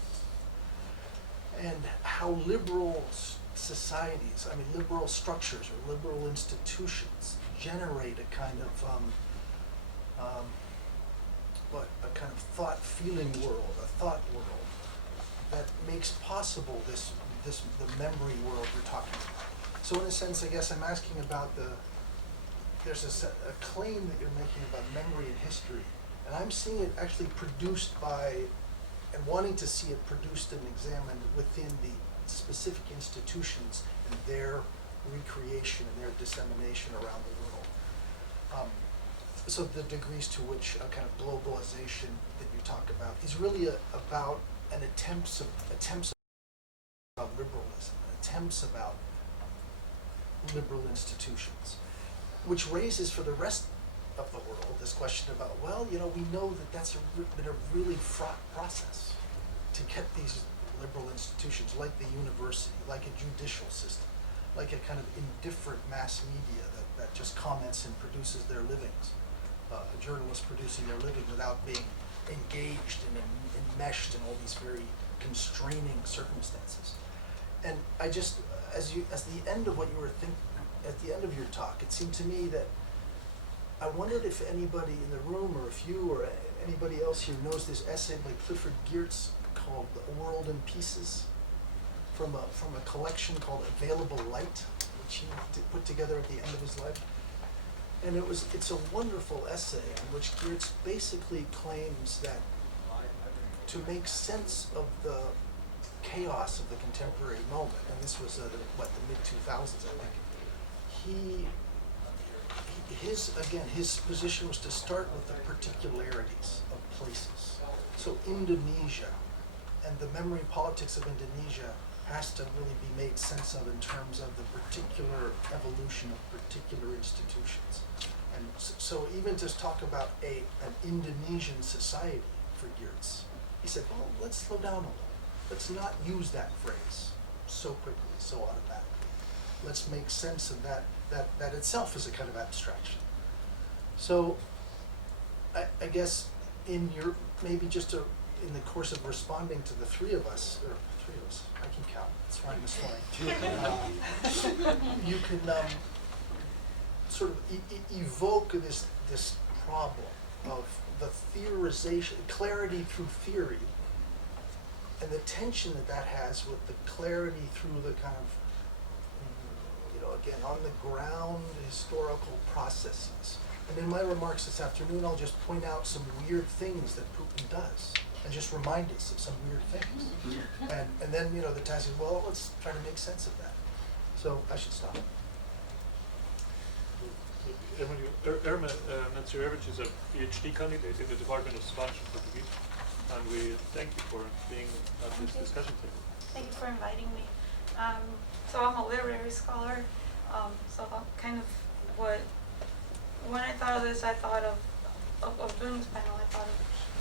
and how liberal societies, liberal structures or liberal institutions generate a kind of a kind of thought-feeling world, a thought world that makes possible the memory world you're talking about. So in a sense, I guess I'm asking about there's a claim that you're making about memory and history, and I'm seeing it actually produced by, and wanting to see it produced and examined within the specific institutions and their recreation and their dissemination around the world. So the degrees to which a kind of globalization that you talk about is really about an attempts about liberalism, attempts about liberal institutions, which raises for the rest of the world this question about, well, we know that that's been a really fraught process to get these liberal institutions like the university, like a judicial system, like a kind of indifferent mass media that just comments and produces their livings, a journalist producing their living without being engaged and enmeshed in all these very constraining circumstances. And I just, as the end of what you were thinking, at the end of your talk, it seemed to me that I wondered if anybody in the room, or if you or anybody else here knows this essay by Clifford Geertz called "A World in Pieces," from a collection called Available Light, which he put together at the end of his life. And it's a wonderful essay in which Geertz basically claims that to make sense of the chaos of the contemporary moment, and this was the mid-2000s, I think, his position was to start with the particularities of places. So Indonesia and the memory politics of Indonesia has to really be made sense of in terms of the particular evolution of particular institutions. And so even to talk about an Indonesian society for Geertz, he said, well, let's slow down a little. Let's not use that phrase so quickly, so automatically. Let's make sense of that itself is a kind of abstraction. So I guess in the course of responding to the three of us, I can count, it's fine this morning. You can sort of evoke this problem of the theorization, clarity through theory, and the tension that has with the clarity through the kind of, again, on the ground historical processes. And in my remarks this afternoon, I'll just point out some weird things that Putin does and just remind us of some weird things. And then, the task is, well, let's try to make sense of that. So I should stop. Irma Natsirevich is a PhD candidate in the Department of Spanish and Portuguese, and we thank you for being at this discussion table. Thank you for inviting me. So I'm a literary scholar, so kind of when I thought of this, I thought of doing this panel, I thought of,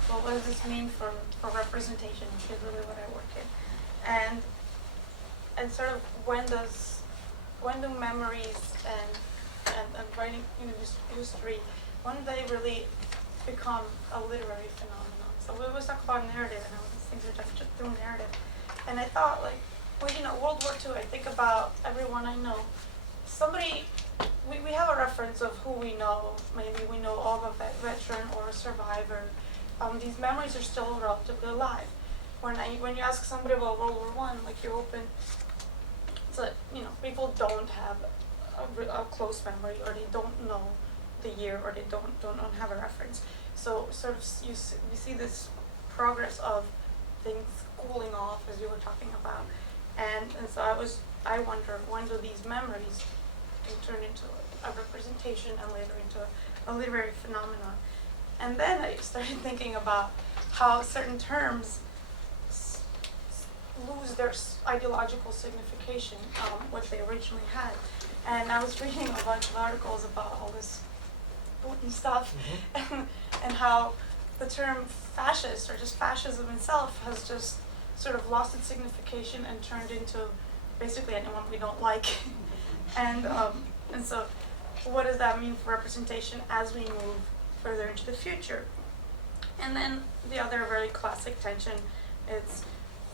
well, what does this mean for representation, which is really what I work in. And sort of when do memories and writing history, when do they really become a literary phenomenon? So we always talk about narrative and how these things are done just through narrative. And I thought, World War II, I think about everyone I know. We have a reference of who we know. Maybe we know of a veteran or a survivor. These memories are still relatively alive. When you ask somebody about World War I, you open, it's like, people don't have a close memory, or they don't know the year, or they don't have a reference. So sort of we see this progress of things cooling off, as you were talking about. And so I wonder, when do these memories turn into a representation and later into a literary phenomenon? And then I started thinking about how certain terms lose their ideological signification, what they originally had. And I was reading a bunch of articles about all this Putin stuff, and how the term fascist, or just fascism itself, has just sort of lost its signification and turned into basically anyone we don't like. And so what does that mean for representation as we move further into the future? And then the other very classic tension is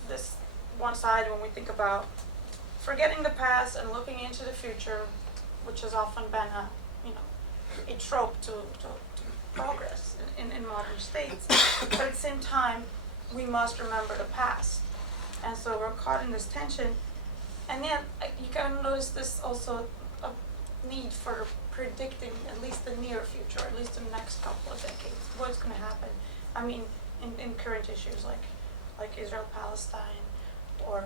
this one side when we think about forgetting the past and looking into the future, which has often been a trope to progress in modern states. But at the same time, we must remember the past. And so we're caught in this tension. And yet, you can notice this also a need for predicting at least the near future, at least the next couple of decades, what's going to happen. I mean, in current issues like Israel-Palestine, or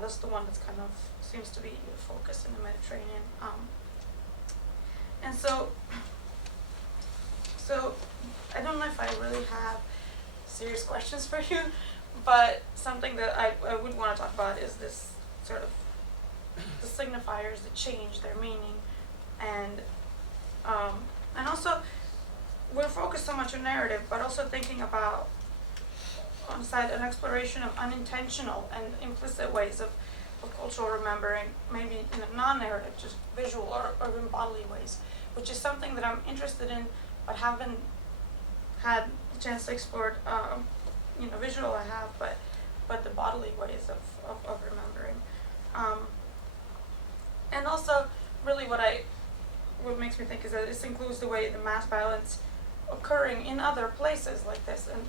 that's the one that's kind of seems to be the focus in the Mediterranean. And so I don't know if I really have serious questions for you, but something that I would want to talk about is this sort of the signifiers that change their meaning, and also we're focused so much on narrative, but also thinking about on the side, an exploration of unintentional and implicit ways of cultural remembering, maybe in a non-narrative, just visual or in bodily ways, which is something that I'm interested in, but haven't had a chance to explore. Visual I have, but the bodily ways of remembering. And also, really what makes me think is that this includes the way the mass violence occurring in other places like this and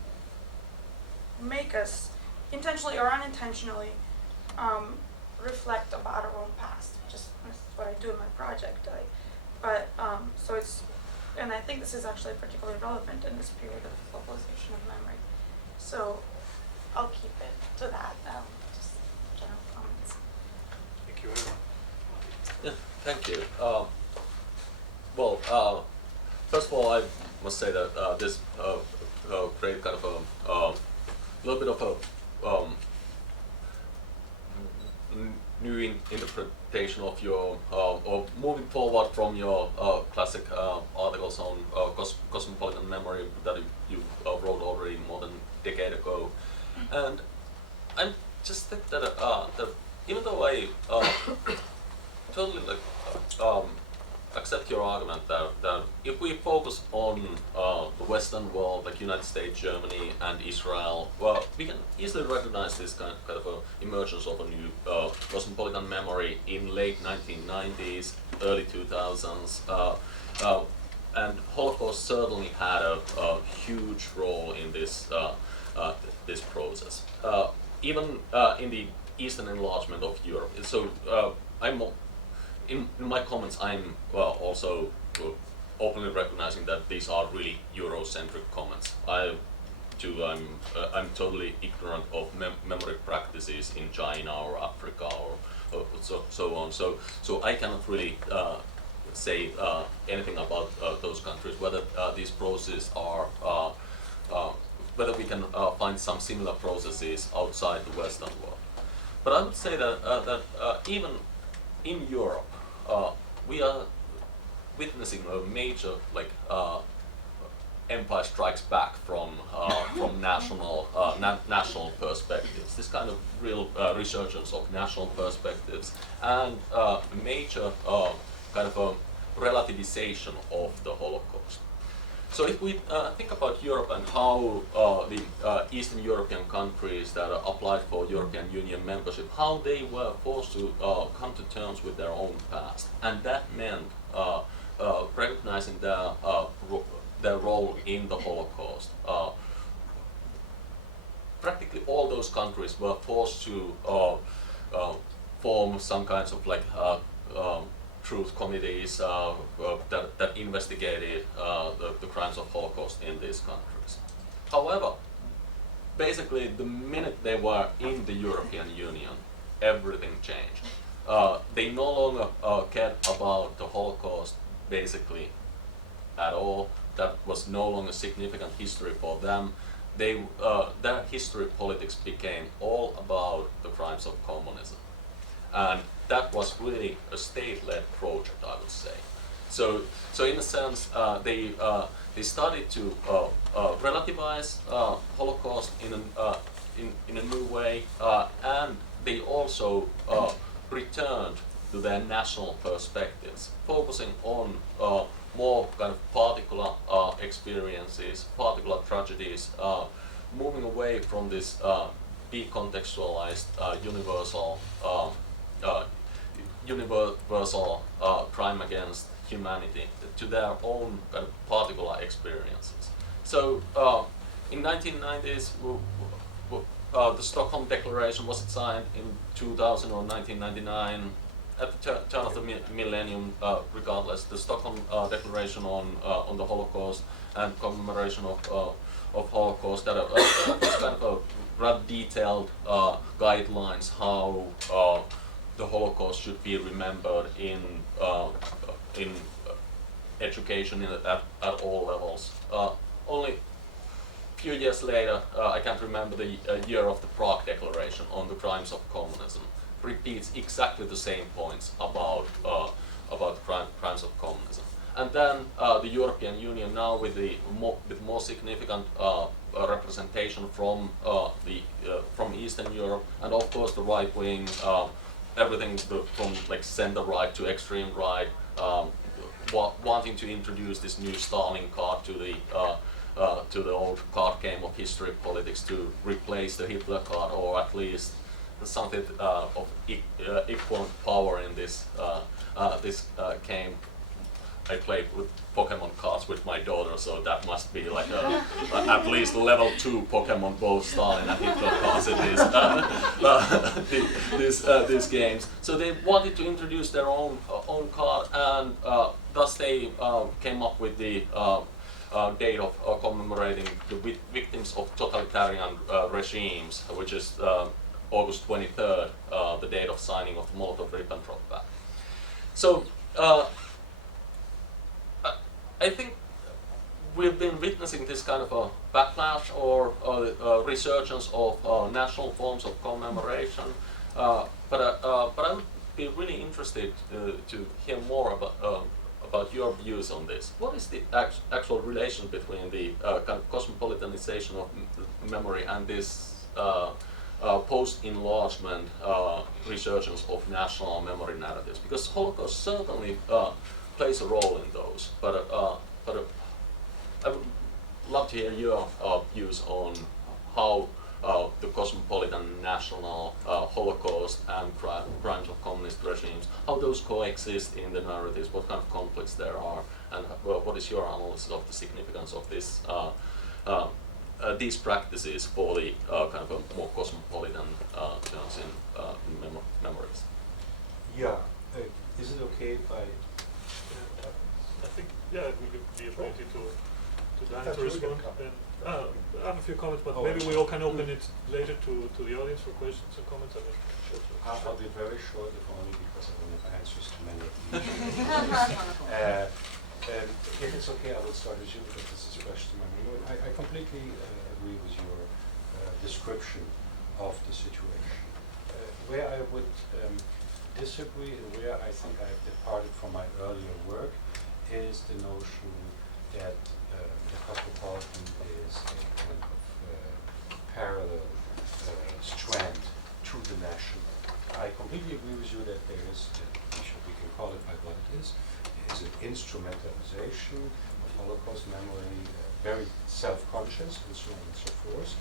make us, intentionally or unintentionally, reflect about our own past. Just this is what I do in my project. So it's, and I think this is actually particularly relevant in this period of globalization of memory. So I'll keep it to that. Just general comments. Thank you very much. Yeah, thank you. First of all, I must say that this create kind of a little bit of a new interpretation of your, or moving forward from your classic articles on cosmopolitan memory that you wrote already more than a decade ago. And I just think that, that even though I totally accept your argument that if we focus on the Western world, like United States, Germany, and Israel, well, we can easily recognize this kind of emergence of a new cosmopolitan memory in late 1990s, early 2000s, and Holocaust certainly had a huge role in this this process, even in the Eastern enlargement of Europe. So in my comments, I'm also openly recognizing that these are really Eurocentric comments. I'm totally ignorant of memory practices in China or Africa or so on. So I cannot really say anything about those countries, whether these processes are whether we can find some similar processes outside the Western world. But I would say that even in Europe, we are witnessing a major empire strikes back from national perspectives. This kind of real resurgence of national perspectives and major kind of a relativization of the Holocaust. So if we think about Europe and how the Eastern European countries that applied for European Union membership, how they were forced to come to terms with their own past, and that meant recognizing their role in the Holocaust. Practically all those countries were forced to form some kinds of truth committees that investigated the crimes of Holocaust in these countries. However, basically the minute they were in the European Union, everything changed. They no longer cared about the Holocaust basically at all. That was no longer significant history for them. Their history politics became all about the crimes of communism. And that was really a state-led project, I would say. So in a sense, they started to relativize Holocaust in a new way, and they also returned to their national perspectives, focusing on more kind of particular experiences, particular tragedies, moving away from this decontextualized universal crime against humanity to their own kind of particular experiences. So in 1990s, the Stockholm Declaration was signed in 2000 or 1999. At the turn of the millennium, regardless, the Stockholm Declaration on the Holocaust and commemoration of Holocaust that was kind of a rather detailed guidelines how the Holocaust should be remembered in education at all levels. Only a few years later, I can't remember the year of the Prague Declaration on the crimes of communism, repeats exactly the same points about crimes of communism. And then the European Union now with more significant representation from from Eastern Europe, and of course the right wing, everything from like center right to extreme right, wanting to introduce this new Stalin card to the old card game of history politics to replace the Hitler card, or at least something of equal power in this game. I played with Pokemon cards with my daughter, so that must be like at least level 2 Pokemon, both Stalin and Hitler cards in these games. So they wanted to introduce their own card, and thus they came up with the date of commemorating the victims of totalitarian regimes, which is August 23rd, the date of signing of the Molotov-Ribbentrop Pact. So I think we've been witnessing this kind of a backlash or resurgence of national forms of commemoration, but I would be really interested to hear more about your views on this. What is the actual relation between the kind of cosmopolitanization of memory and this post-enlargement resurgence of national memory narratives? Because Holocaust certainly plays a role in those, but I would love to hear your views on how the cosmopolitan, national, Holocaust and crimes of communist regimes, how those coexist in the narratives, what kind of conflicts there are, and what is your analysis of the significance of this, these practices for the kind of a more cosmopolitan terms in memories? Yeah, is it okay if I... I think, yeah, it would be a opportunity to Dan to respond. I have a few comments, but maybe we all can open it later to the audience for questions and comments. I'll be very short, if only because I don't have answers to many of these. If it's okay, I will start with you because this is fresh to my memory. I completely agree with your description of the situation. Where I would disagree and where I think I have departed from my earlier work is the notion that the cosmopolitan is a kind of parallel strand to the national. I completely agree with you that there is, we can call it by what it is an instrumentalization of Holocaust memory, very self-conscious and so on and so forth.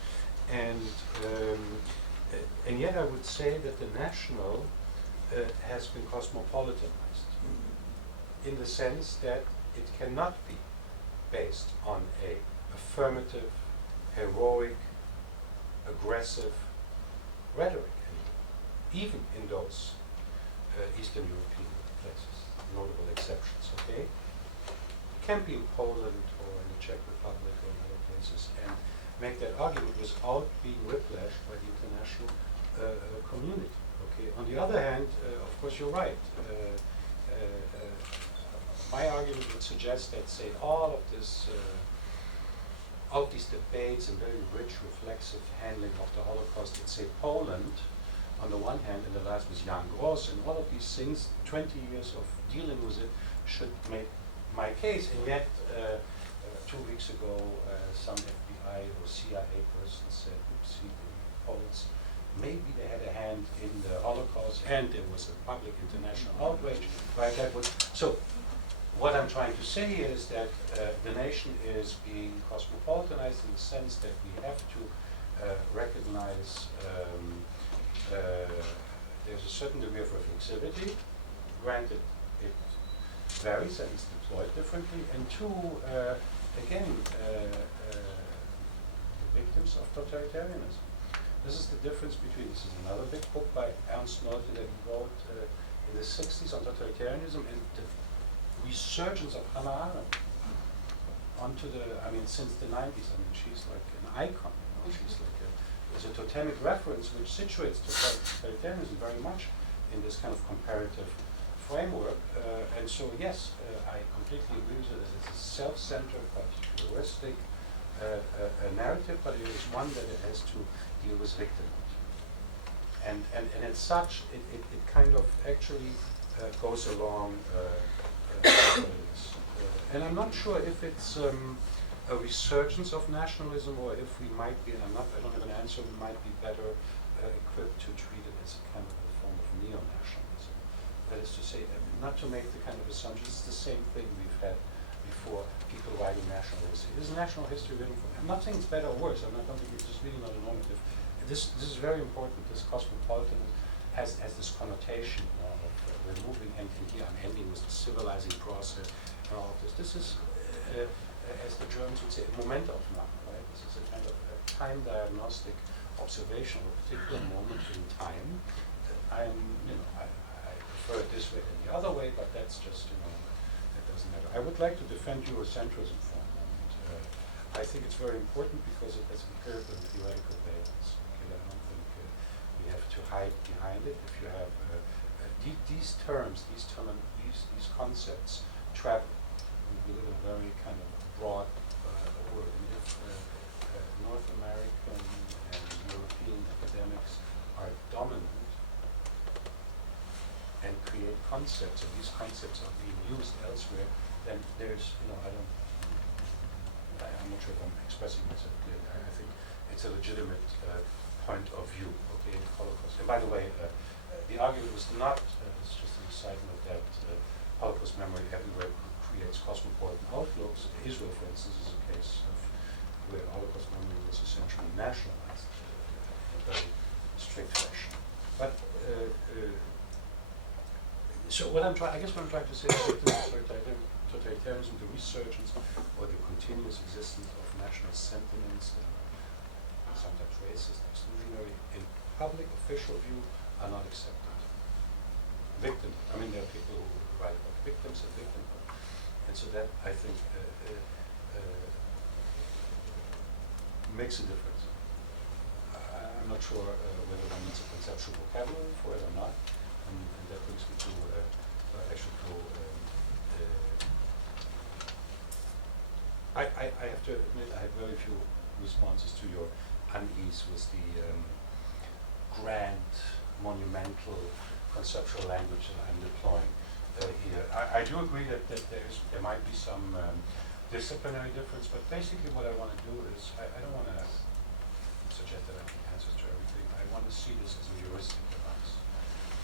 And yet I would say that the national has been cosmopolitanized in the sense that it cannot be based on a affirmative, heroic, aggressive rhetoric anymore, even in those Eastern European places, notable exceptions, okay? It can be in Poland or in the Czech Republic or in other places and make that argument without being whiplashed by the international community, okay? On the other hand, of course, you're right. My argument would suggest that, say, all of these debates and very rich, reflexive handling of the Holocaust in, say, Poland, on the one hand, and the last was Jan Gross, and all of these things, 20 years of dealing with it, should make my case. And yet, 2 weeks ago, some FBI or CIA person said, oopsie, the Poles, maybe they had a hand in the Holocaust, and there was a public international outrage, right? So, what I'm trying to say is that the nation is being cosmopolitanized in the sense that we have to recognize there's a certain degree of reflexivity. Granted, it varies and is deployed differently. And two, again, the victims of totalitarianism. This is the difference between, this is another big book by Ernst Nolte that he wrote in the 60s on totalitarianism, and the resurgence of Hannah Arendt onto since the 90s. She's like an icon, she's like there's a totemic reference which situates totalitarianism very much in this kind of comparative framework. And so, yes, I completely agree with it. It's a self-centered, particularistic narrative, but it is one that it has to deal with victimhood. And as such, it kind of actually goes along with this. And I'm not sure if it's a resurgence of nationalism, or if we might be, I don't have an answer, we might be better equipped to treat it as a kind of a form of neo-nationalism. That is to say, not to make the kind of assumptions, it's the same thing we've had before, people writing national history. This is national history written for, I'm not saying it's better or worse, I don't think it's just really not a normative. This is very important. This cosmopolitan has this connotation of removing anything here. I'm ending with the civilizing process and all of this. This is, as the Germans would say, a Momentaufnahme, right? This is a kind of a time diagnostic observation of a particular moment in time. I prefer it this way than the other way, but that's just, it doesn't matter. I would like to defend Eurocentrism for a moment. I think it's very important because it has empirical and theoretical valence. Okay, I don't think we have to hide behind it. If you have these terms, these concepts travel. We live in a very kind of broad world. And if North American and European academics are dominant and create concepts, and these concepts are being used elsewhere, then there's, I'm not sure if I'm expressing myself clearly. I think it's a legitimate point of view, okay, in Holocaust. And by the way, the argument was not, it's just an side note, that Holocaust memory everywhere creates cosmopolitan outlooks. Israel, for instance, is a case of where Holocaust memory was essentially nationalized in a very strict fashion. But so what I'm trying to say is that totalitarianism, the resurgence or the continuous existence of national sentiments, sometimes racist, exclusionary, in public official view, are not accepted. Victim. I mean, there are people who write about victims and victimhood, and so that I think makes a difference. I'm not sure whether one needs a conceptual vocabulary for it or not, and that brings me to I have to admit I had very few responses to your unease with the grand, monumental, conceptual language that I'm deploying here. I do agree that there might be some disciplinary difference, but basically what I want to do is, I don't want to suggest that I have answers to everything. I want to see this as a heuristic device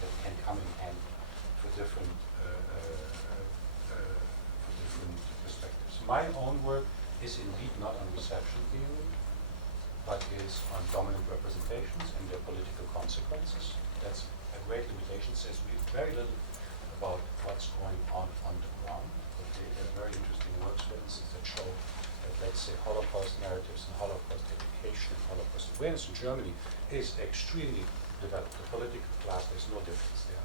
that can come in handy for different perspectives. My own work is indeed not on reception theory, but is on dominant representations and their political consequences. That's a great limitation. It says very little about what's going on the ground. Okay, there are very interesting works, for instance, that show that, let's say, Holocaust narratives and Holocaust education and Holocaust awareness in Germany is extremely developed. The political class, there's no difference there.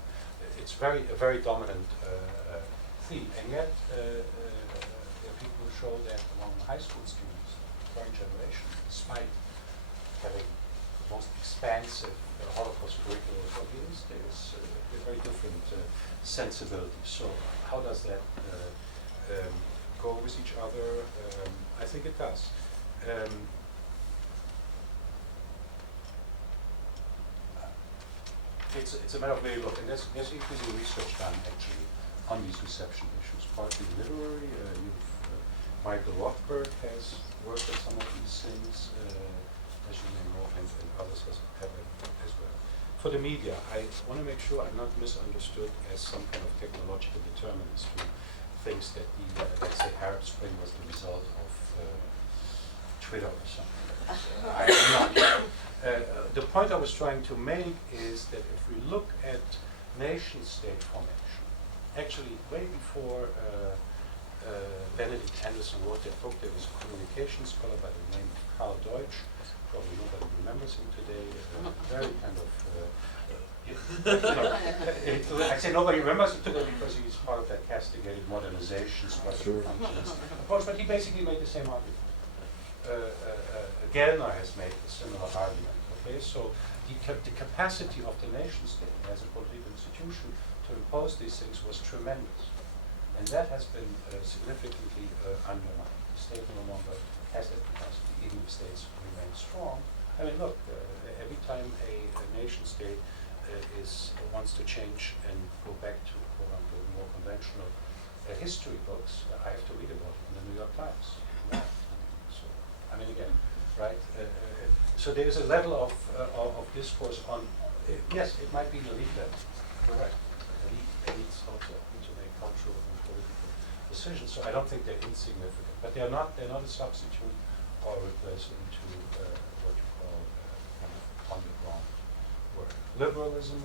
It's a very dominant theme, and yet there are people who show that among high school students, the current generation, despite having the most expansive Holocaust curriculum for years, there's very different sensibilities. So how does that go with each other? I think it does. It's a matter of way look, and there's increasing research done actually on these reception issues, partly literary. Michael Rothberg has worked on some of these things, as you may know, and others have as well. For the media, I want to make sure I'm not misunderstood as some kind of technological determinist who thinks that the, let's say, Arab Spring was the result of Twitter or something. I'm not. The point I was trying to make is that if we look at nation-state formation, actually way before Benedict Anderson wrote that book, there was a communication scholar by the name of Karl Deutsch. Probably nobody remembers him today. Very kind of, I say nobody remembers him today because he's part of that castigated modernization structure approach, but he basically made the same argument. Gellner has made a similar argument. Okay, so the capacity of the nation state as a political institution to impose these things was tremendous, and that has been significantly undermined. The state no longer has that capacity, even if states remain strong. I mean, look, every time a nation state wants to change and go back to quote-unquote more conventional history books, I have to read about it in the New York Times. I mean, again, right? So there is a level of discourse on, yes, it might be an elite level, you're right. Elites also need to make cultural and political decisions, so I don't think they're insignificant, but they're not a substitute or replacement to what you call kind of on-the-ground work. Liberalism,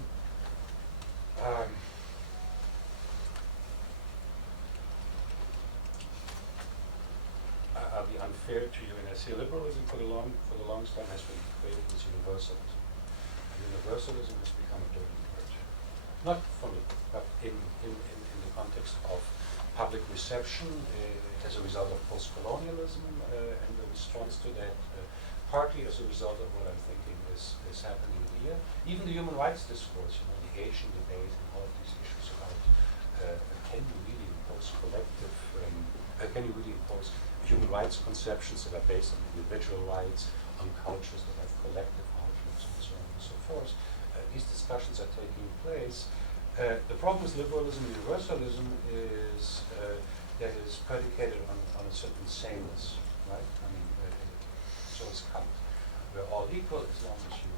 I'll be unfair to you, and I say liberalism for the longest time has been equated with universalism. Universalism has become a dirty word. Not for me, but in the context of public reception as a result of post-colonialism and the response to that, partly as a result of what I'm thinking is happening here. Even the human rights discourse, the Asian debate and all of these issues about can you really impose collective, can you really impose human rights conceptions that are based on individual rights, on cultures that have collective outlooks, and so on and so forth. These discussions are taking place. The problem with liberalism and universalism is that it is predicated on a certain sameness, right? I mean, so it's Kant. We're all equal as long as you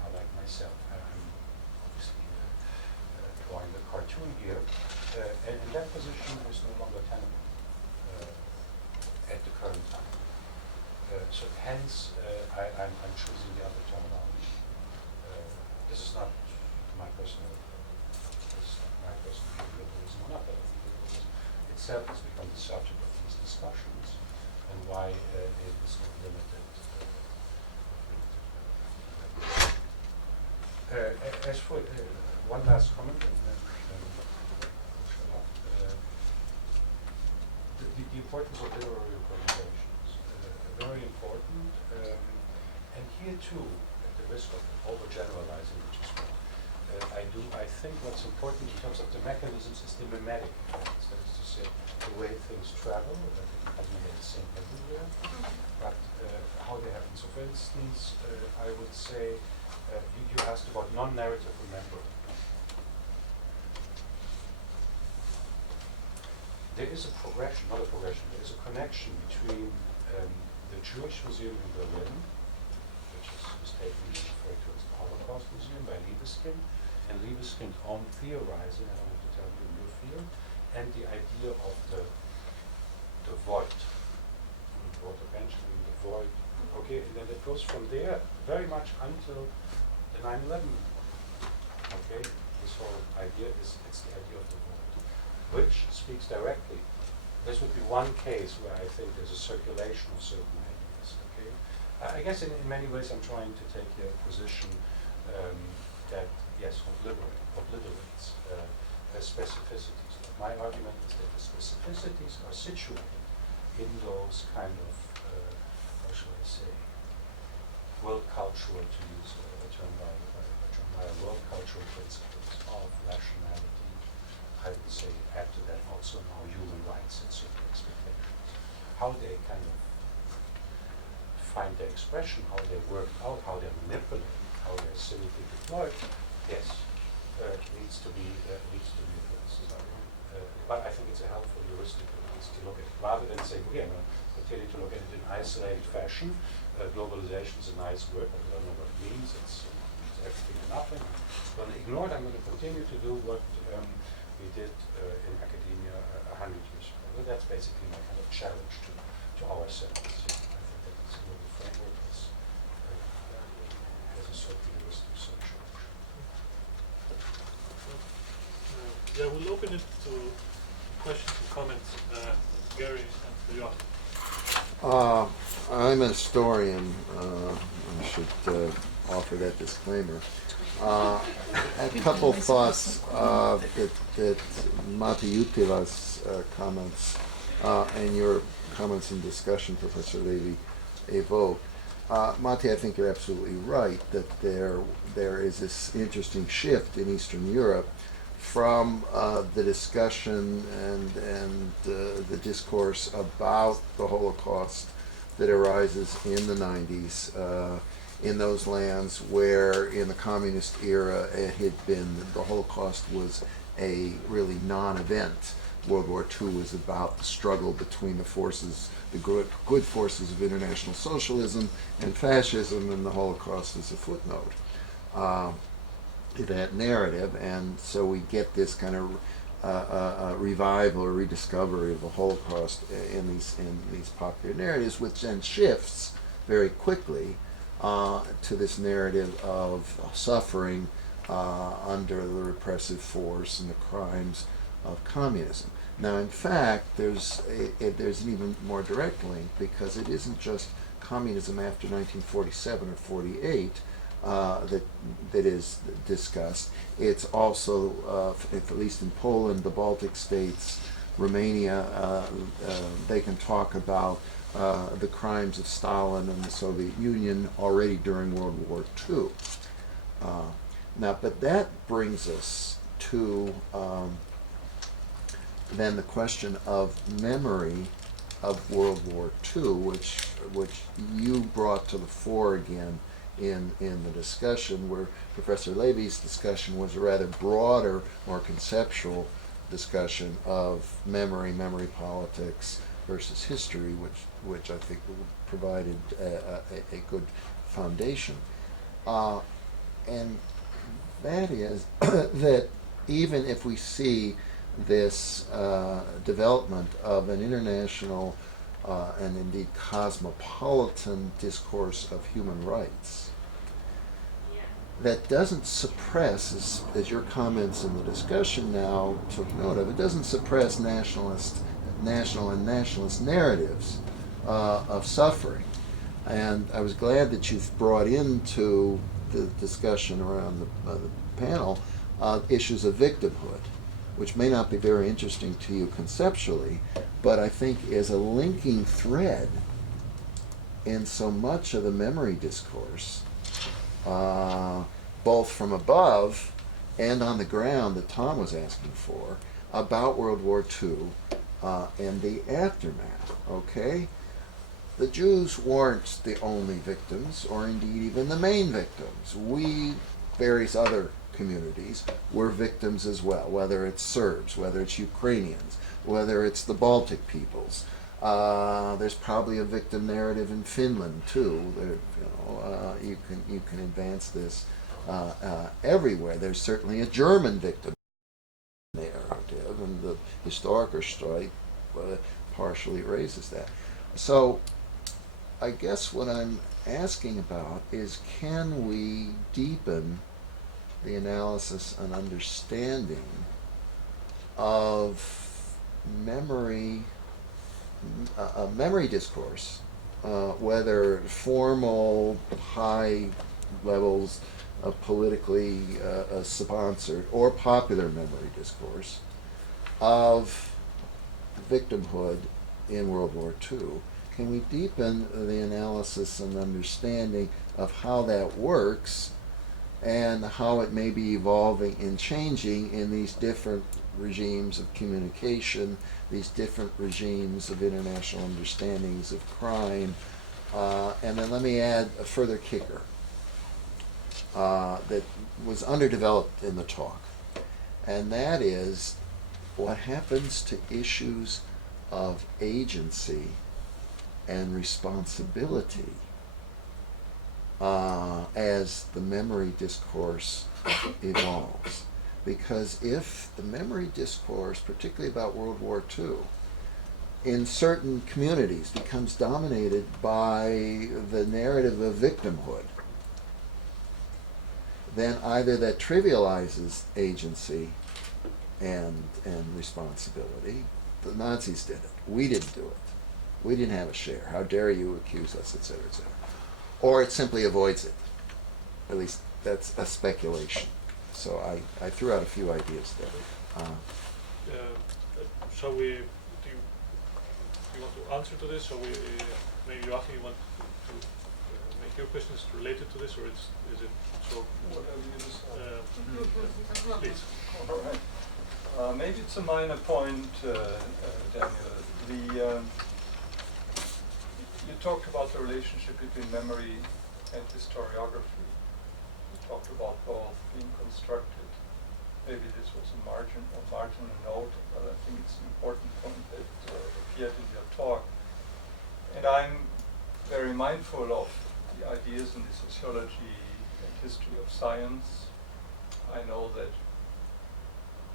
are like myself. I'm obviously drawing the cartoon here, and that position is no longer tenable at the current time. So hence, I'm choosing the other terminology. This is not my personal liberalism or not, but I think liberalism itself has become the subject of these discussions, and why it is not limited. As for one last comment, the importance of literary organizations, very important, and here too, at the risk of overgeneralizing, which is what I think what's important in terms of the mechanisms is the mimetic effects, that is to say, the way things travel, it doesn't remain the same everywhere, but how they happen. So for instance, I would say, you asked about non-narrative remembering. There is a progression, not a progression, there is a connection between the Jewish Museum in Berlin, which is mistakenly referred to as the Holocaust Museum by Liebeskind, and Liebeskind's own theorizing, I don't have to tell you your field, and the idea of the void, eventually the void, okay, and then it goes from there very much until the 9/11 movement, okay? This whole idea it's the idea of the void, which speaks directly. This would be one case where I think there's a circulation of certain ideas, okay? I guess in many ways I'm trying to take a position that, yes, obliterates specificities. But my argument is that the specificities are situated in those kind of, how shall I say, world cultural, to use a term by John Mayer, world cultural principles of rationality. I would say add to that also now human rights and certain expectations. How they kind of find their expression, how they work out, how they're manipulated, how they're cynically deployed, yes, needs to be addressed. But I think it's a helpful heuristic to look at it, rather than saying, okay, I'm going to continue to look at it in isolated fashion. Globalization is a nice word, but I don't know what it means. It's everything and nothing. I'm going to ignore it. I'm going to continue to do what we did in academia 100 years ago. Well, that's basically my kind of challenge to ourselves. I think that it's a global framework that has a certain heuristic social. Yeah, we'll open it to questions and comments. Gary and Joachim. I'm a historian. I should offer that disclaimer. A couple thoughts that Matti Juttila's comments and your comments in discussion, Professor Levy, evoke. Matti, I think you're absolutely right that there is this interesting shift in Eastern Europe from the discussion and the discourse about the Holocaust that arises in the 90s in those lands where in the communist era it had been, the Holocaust was a really non-event. World War II was about the struggle between the forces, the good forces of international socialism and fascism, and the Holocaust is a footnote to that narrative. And so we get this kind of revival or rediscovery of the Holocaust in these popular narratives, which then shifts very quickly to this narrative of suffering under the repressive force and the crimes of communism. Now, in fact, there's an even more direct link, because it isn't just communism after 1947 or 48 that is discussed. It's also, at least in Poland, the Baltic states, Romania, they can talk about the crimes of Stalin and the Soviet Union already during World War II. Now, but that brings us to then the question of memory of World War II, which you brought to the fore again in the discussion, where Professor Levy's discussion was a rather broader, more conceptual discussion of memory politics versus history, which I think provided a good foundation. And that is that even if we see this development of an international and indeed cosmopolitan discourse of human rights, that doesn't suppress, as your comments in the discussion now took note of, it doesn't suppress national and nationalist narratives of suffering. And I was glad that you've brought into the discussion around the panel issues of victimhood, which may not be very interesting to you conceptually, but I think is a linking thread in so much of the memory discourse, both from above and on the ground, that Tom was asking for, about World War II and the aftermath, okay? The Jews weren't the only victims, or indeed even the main victims. We, various other communities, were victims as well, whether it's Serbs, whether it's Ukrainians, whether it's the Baltic peoples. There's probably a victim narrative in Finland too. You can advance this everywhere. There's certainly a German victim narrative, and the Historikerstreit partially raises that. So I guess what I'm asking about is, can we deepen the analysis and understanding of memory discourse, whether formal, high levels of politically sponsored or popular memory discourse of victimhood in World War II? Can we deepen the analysis and understanding of how that works and how it may be evolving and changing in these different regimes of communication, these different regimes of international understandings of crime? And then let me add a further kicker that was underdeveloped in the talk, and that is what happens to issues of agency and responsibility as the memory discourse evolves. Because if the memory discourse, particularly about World War II, in certain communities becomes dominated by the narrative of victimhood, then either that trivializes agency and responsibility. The Nazis did it. We didn't do it. We didn't have a share. How dare you accuse us, etc., etc. Or it simply avoids it. At least that's a speculation. So I threw out a few ideas there. Shall we, do you want to answer to this? Or maybe Joachim, you want to make your questions related to this, or is it so? Whatever you decide. Please. All right. Maybe it's a minor point, Daniel. You talked about the relationship between memory and historiography. You talked about both being constructed maybe this was a marginal note, but I think it's an important point that appeared in your talk. And I'm very mindful of the ideas in the sociology and history of science. I know that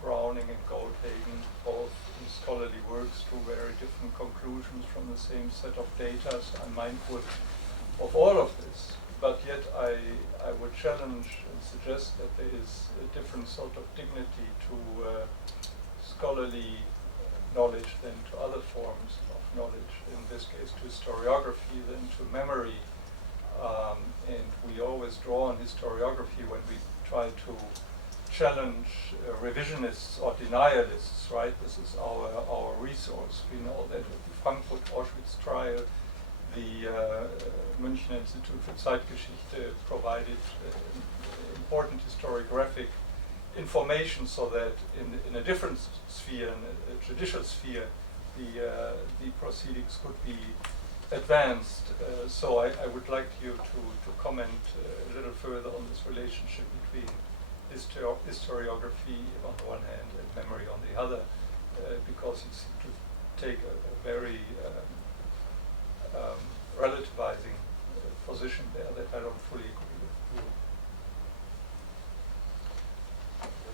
Browning and Goldhagen, both in scholarly works, drew very different conclusions from the same set of data, so I'm mindful of all of this. But yet I would challenge and suggest that there is a different sort of dignity to scholarly knowledge than to other forms of knowledge, in this case to historiography than to memory. And we always draw on historiography when we try to challenge revisionists or denialists, right? This is our resource. We know that with the Frankfurt Auschwitz trial, the Münchner Institute for Zeitgeschichte provided important historiographic information so that in a different sphere, in a judicial sphere, the proceedings could be advanced. So I would like you to comment a little further on this relationship between historiography on the one hand and memory on the other, because you seem to take a very relativizing position there that I don't fully agree with.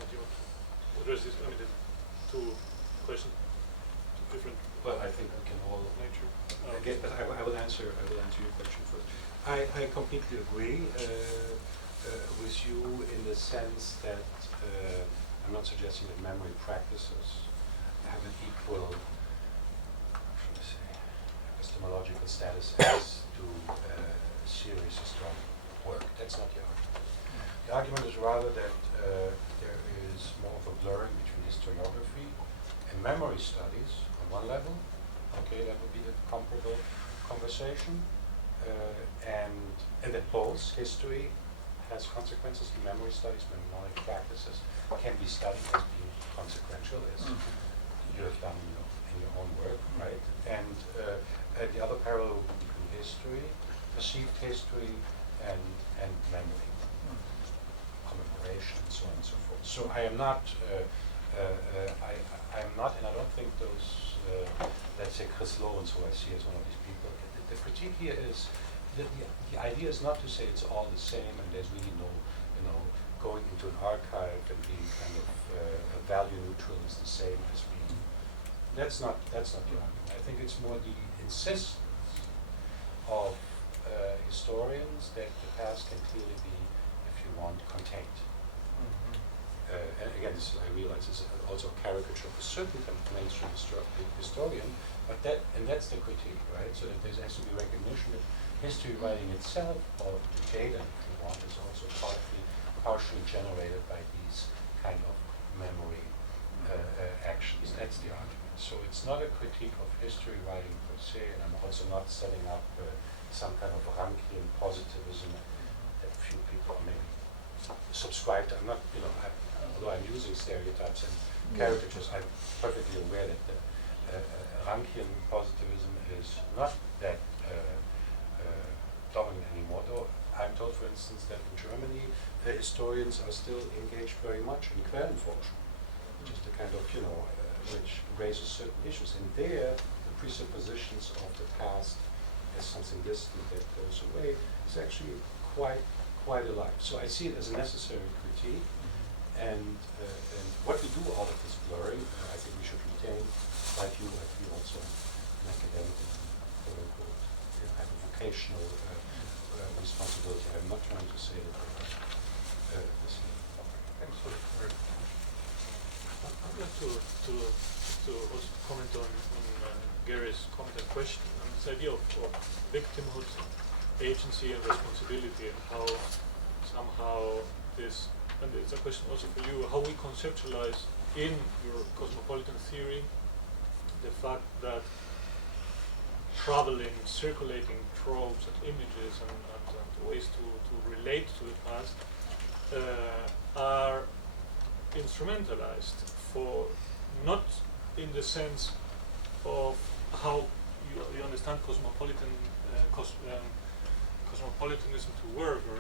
Do you want to address this? I mean, there's two questions, two different. Well, I think we can all nature. again, but I will answer your question first. I completely agree with you in the sense that I'm not suggesting that memory practices have an equal, epistemological status as to serious historical work. That's not the argument. The argument is rather that there is more of a blurring between historiography and memory studies on one level. Okay, that would be the comparable conversation. And that both history has consequences in memory studies, mnemonic practices can be studied as being consequential, as you have done in your own work, right? And the other parallel between history, perceived history, and memory, commemoration, and so on and so forth. So I am not, I am not, and I don't think those, let's say Chris Lawrence, who I see as one of these people, the critique here is, the idea is not to say it's all the same and there's really no, going into an archive and being kind of value neutral is the same as being. That's not the argument. I think it's more the insistence of historians that the past can clearly be, if you want, contained. And again, I realize it's also a caricature of a certain kind of mainstream historian, but that's the critique, right? So that there has to be recognition that history writing itself, or the data, if you want, is also partially generated by these kind of memory actions. That's the argument. So it's not a critique of history writing per se, and I'm also not setting up some kind of Rankian positivism that few people maybe subscribe to. I'm not, although I'm using stereotypes and caricatures, I'm perfectly aware that the Rankian positivism is not that dominant anymore, though I'm told, for instance, that in Germany historians are still engaged very much in Quellenforschung, which is the kind of, which raises certain issues. And there, the presuppositions of the past as something distant that goes away is actually quite alive. So I see it as a necessary critique, and what we do out of this blurring, I think we should retain, like you also, an academic, have a vocational responsibility. I'm not trying to say that this is thanks for the word. I'd like to also comment on Gary's comment and question on this idea of victimhood, agency and responsibility, and how somehow this, and it's a question also for you, how we conceptualize in your cosmopolitan theory the fact that traveling, circulating tropes and images and ways to relate to the past are instrumentalized for, not in the sense of how you understand cosmopolitanism to work, or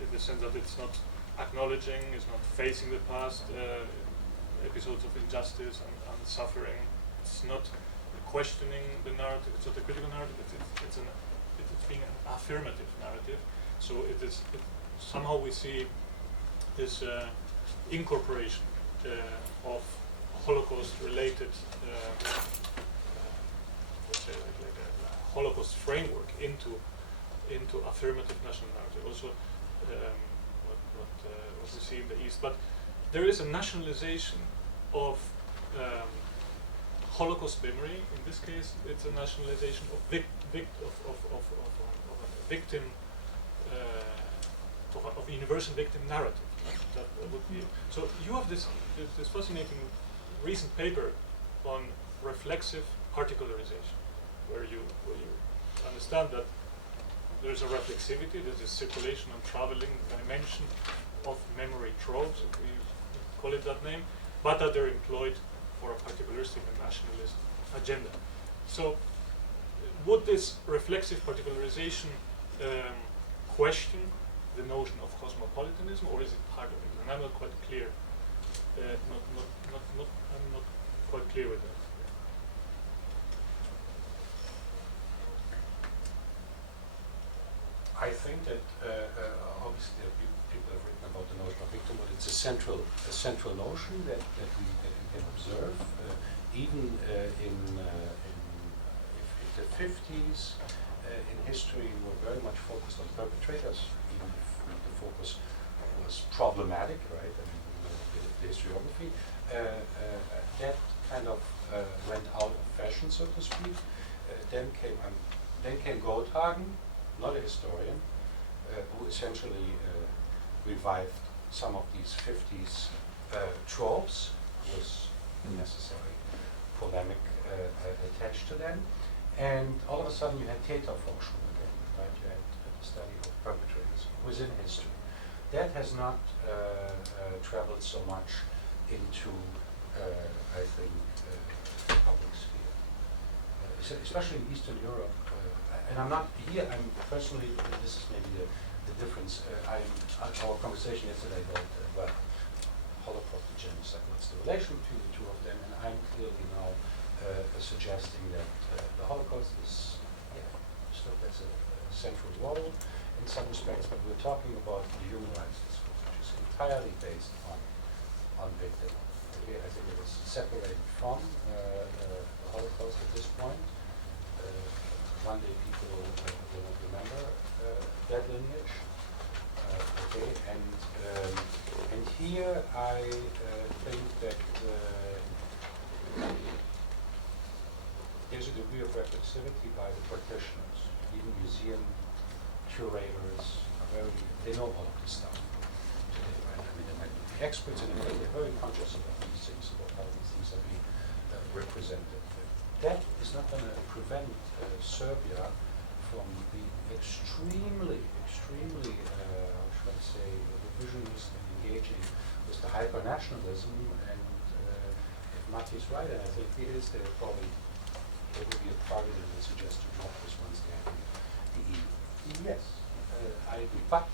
in the sense that it's not acknowledging, is not facing the past episodes of injustice and suffering. It's not questioning the narrative. It's not a critical narrative. It's being an affirmative narrative. So somehow we see this incorporation of Holocaust-related, let's say like a Holocaust framework into affirmative national narrative. Also, what we see in the East, but there is a nationalization of Holocaust memory. In this case, it's a nationalization of a victim, of universal victim narrative. That would be. So you have this fascinating recent paper on reflexive particularization, where you understand that there's a reflexivity, there's a circulation and traveling dimension of memory tropes, if we call it that name, but that they're employed for a particularistic and nationalist agenda. So would this reflexive particularization question the notion of cosmopolitanism, or is it part of it? And I'm not quite clear. I'm not quite clear with that. I think that obviously people have written about the notion of victim, but it's a central notion that we can observe. Even in the 50s in history were very much focused on perpetrators, even if the focus was problematic, right? I mean, the historiography that kind of went out of fashion, so to speak. Then came Goldhagen, not a historian, who essentially revived some of these 50s tropes. There was unnecessary polemic attached to them. And all of a sudden you had Täterforschung again, right? You had the study of perpetrators within history. That has not traveled so much into, I think, public sphere. Especially in Eastern Europe, and I'm not here, I'm personally, this is maybe the difference. Our conversation yesterday about Holocaust and genocide, what's the relation between the two of them, and I'm clearly now suggesting that the Holocaust is still has a central role in some respects, but we're talking about the human rights discourse, which is entirely based on victim. Okay, I think it is separated from the Holocaust at this point. One day people will not remember that lineage. Okay, and here I think that there's a degree of reflexivity by the practitioners. Even museum curators they know all of this stuff today, right? I mean, they might be experts in it, but they're very conscious about these things, about how these things are being represented. That is not going to prevent Serbia from being extremely, how should I say, revisionist and engaging with the hyper-nationalism. And if Mati's right, and I think he is, there will be a party that will suggest to drop this once they have the EU. Yes, I agree. But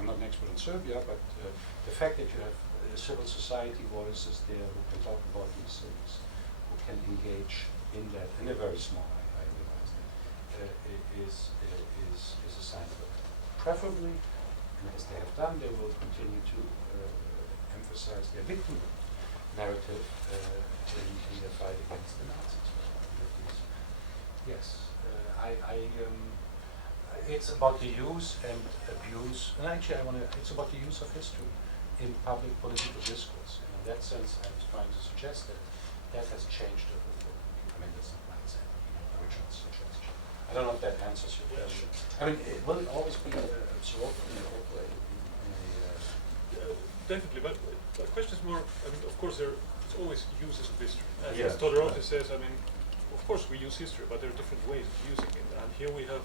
I'm not an expert in Serbia, but the fact that you have civil society voices there who can talk about these things, who can engage in that, in a very small, I realize that, is a sign of it. Preferably, and as they have done, they will continue to emphasize their victim narrative in their fight against the Nazis. Yes, it's about the use and abuse, and actually it's about the use of history in public political discourse. And in that sense, I was trying to suggest that has changed over the book. I mean, that's not my original suggestion. I don't know if that answers your question. I mean, will it always be absorbed and incorporated in a... Definitely, but the question is more, I mean, of course, it's always uses of history. Yeah, As Todorov says, I mean, of course we use history, but there are different ways of using it. And here we have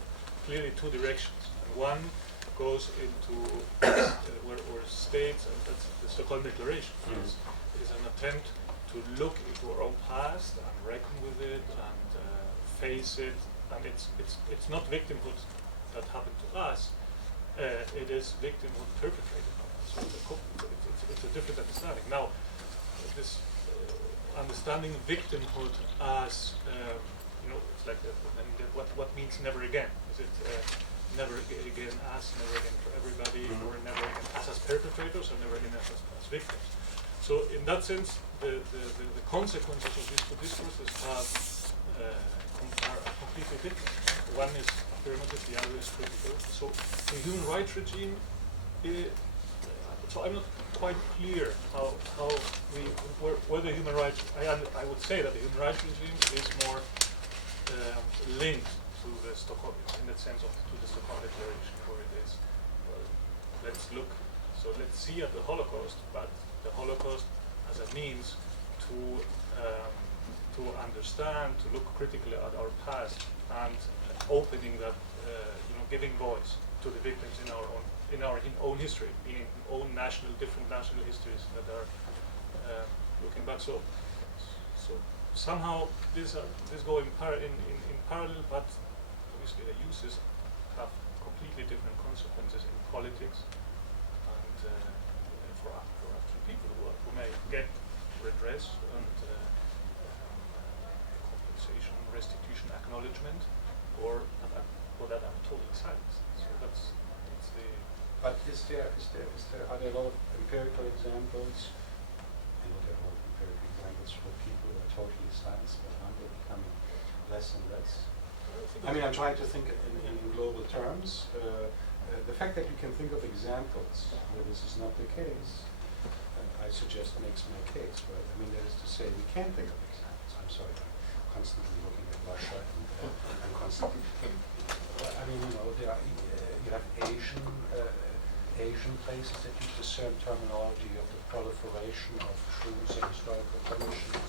clearly two directions. One goes into where states, and that's the Stockholm Declaration, is an attempt to look into our own past and reckon with it and face it. And it's not victimhood that happened to us, it is victimhood perpetrated on us. So it's a different understanding. Now, this understanding victimhood as it's like what means never again? Is it never again us, never again for everybody, or never again us as perpetrators, or never again us as victims? So in that sense, the consequences of these two discourses are completely different. One is affirmative, the other is critical. So the human rights regime, so I'm not quite clear whether human rights. I would say that the human rights regime is more linked to the Stockholm, in that sense, to the Stockholm Declaration, where it is. Well, let's see at the Holocaust, but the Holocaust as a means to understand, to look critically at our past, and opening that, giving voice to the victims in our own history, meaning different national histories that are looking back. So somehow these go in parallel, but obviously the uses have completely different consequences in politics, and for actual people who may get redress and compensation, restitution, acknowledgement, or that are totally silenced. So that's the. But are there a lot of empirical examples? I know there are a lot of empirical examples for people who are totally silenced, but aren't they becoming less and less? I mean, I'm trying to think in global terms. The fact that you can think of examples where this is not the case, I suggest makes my case, right? I mean, that is to say, we can think of examples. I'm sorry, I'm constantly looking at Russia and constantly. I mean, there are, you have Asian places that use the same terminology of the proliferation of truths and historical commissions.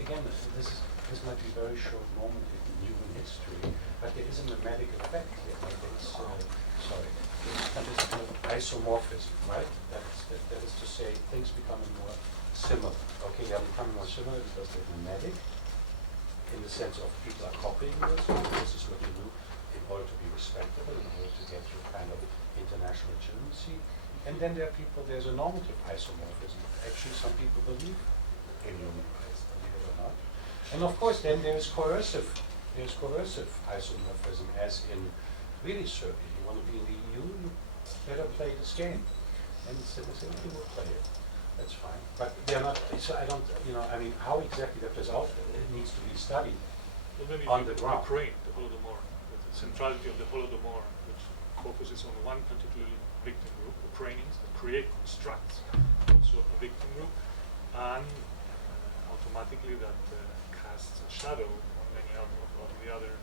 Again, this might be very short moment in human history, but there is a mimetic effect here. It's, this kind of isomorphism, right? That is to say, things becoming more similar. Okay, they are becoming more similar because they're mimetic, in the sense of people are copying this. This is what you do in order to be respectable, in order to get your kind of international legitimacy. And then there are people, there's a normative isomorphism. Actually, some people believe in human rights, believe it or not. And of course, then there's coercive isomorphism, as in really Serbia. You want to be in the EU, you better play this game. And so they say, okay, we'll play it. That's fine. But they're not, so I don't, I mean, how exactly that plays out, it needs to be studied on the ground. Ukraine, the Holodomor, the centrality of the Holodomor, which focuses on one particular victim group, Ukrainians, that constructs also a victim group, and automatically that casts a shadow on many of the other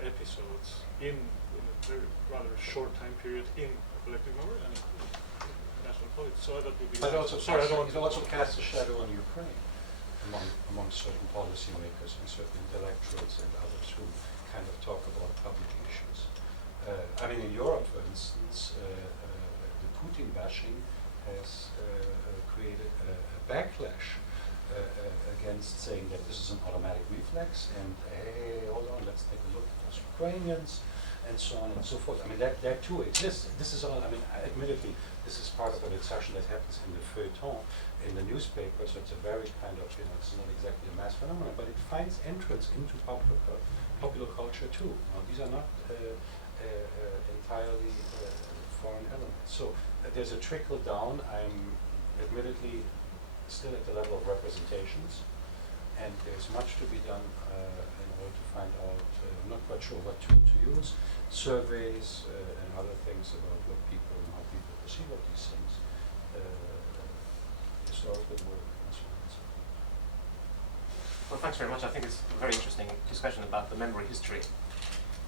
episodes in a very rather short time period in collective memory and national politics. So that would be. But also, it also casts a shadow on Ukraine among certain policymakers and certain intellectuals and others who kind of talk about public issues. I mean, in Europe, for instance, the Putin bashing has created a backlash against saying that this is an automatic reflex, and hey, hold on, let's take a look at those Ukrainians, and so on and so forth. I mean, that too exists. This is all, I mean, admittedly, this is part of a discussion that happens in the feuilleton, in the newspaper, so it's a very kind of, it's not exactly a mass phenomenon, but it finds entrance into popular culture too. These are not entirely foreign elements. So there's a trickle down. I'm admittedly still at the level of representations, and there's much to be done in order to find out, I'm not quite sure what tool to use, surveys and other things about what people and how people perceive of these things, historical work, and so on and so forth. Well, thanks very much. I think it's a very interesting discussion about the memory history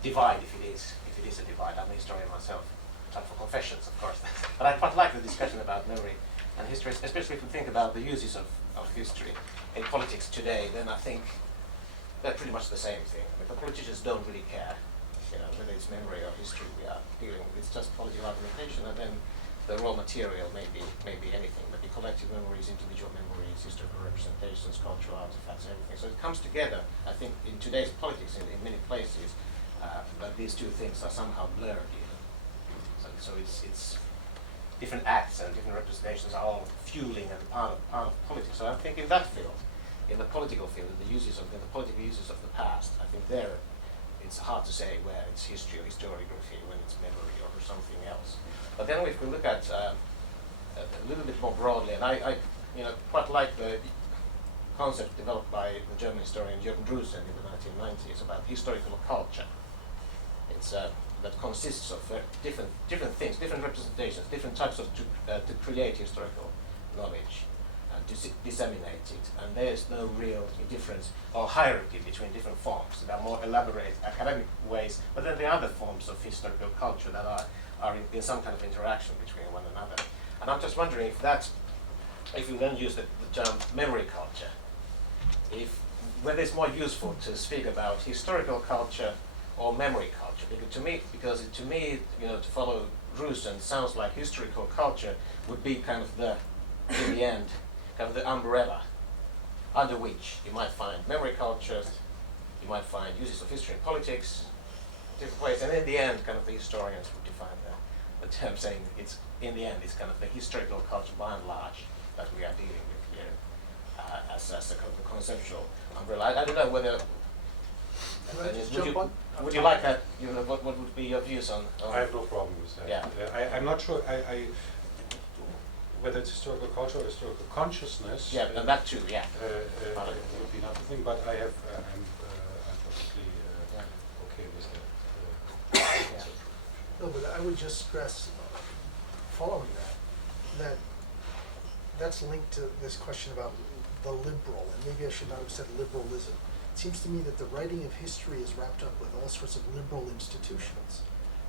divide, if it is a divide. I'm a historian myself. Time for confessions, of course. But I quite like the discussion about memory and history, especially if we think about the uses of history in politics today. Then I think they're pretty much the same thing. I mean, the politicians don't really care, whether it's memory or history we are dealing with. It's just political argumentation, and then the raw material may be anything. But the collective memories, individual memories, historical representations, cultural artifacts, everything. So it comes together. I think in today's politics, in many places, that these two things are somehow blurred even. So it's different acts and different representations are all fueling and part of politics. So I think in that field, in the political field, the political uses of the past, I think there it's hard to say where it's history or historiography, when it's memory or something else. But then if we look at a little bit more broadly, and I quite like the concept developed by the German historian Jürgen Drusen in the 1990s about historical culture. It's that consists of different things, different representations, different types of to create historical knowledge and to disseminate it. And there's no real difference or hierarchy between different forms. There are more elaborate academic ways, but then there are other forms of historical culture that are in some kind of interaction between one another. And I'm just wondering if you then use the term memory culture, whether it's more useful to speak about historical culture or memory culture, because to me, to follow Drusen, sounds like historical culture would be kind of in the end, kind of the umbrella under which you might find memory cultures, you might find uses of history and politics, different ways, and in the end, kind of the historians would define the term, saying it's in the end, it's kind of the historical culture by and large that we are dealing with here as a kind of the conceptual umbrella. I don't know whether. Can I just jump on? Would you like that? What would be your views on? I have no problem with that. Yeah. I'm not sure whether it's historical culture or historical consciousness. Yeah, and that too. Yeah. Would be another thing, but I'm perfectly okay with that. No, but I would just stress, following that that's linked to this question about the liberal, and maybe I should not have said liberalism. It seems to me that the writing of history is wrapped up with all sorts of liberal institutions.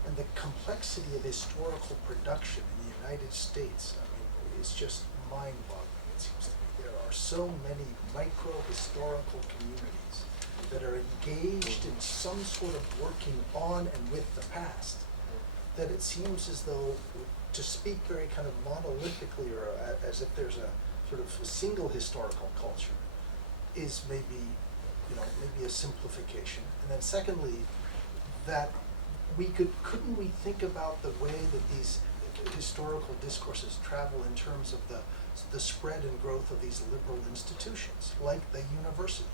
And the complexity of historical production in the United States, I mean, is just mind-boggling, it seems to me. There are so many micro-historical communities that are engaged in some sort of working on and with the past, that it seems as though, to speak very kind of monolithically, or as if there's a sort of a single historical culture, is maybe a simplification. And then secondly, that couldn't we think about the way that these historical discourses travel in terms of the spread and growth of these liberal institutions, like the university,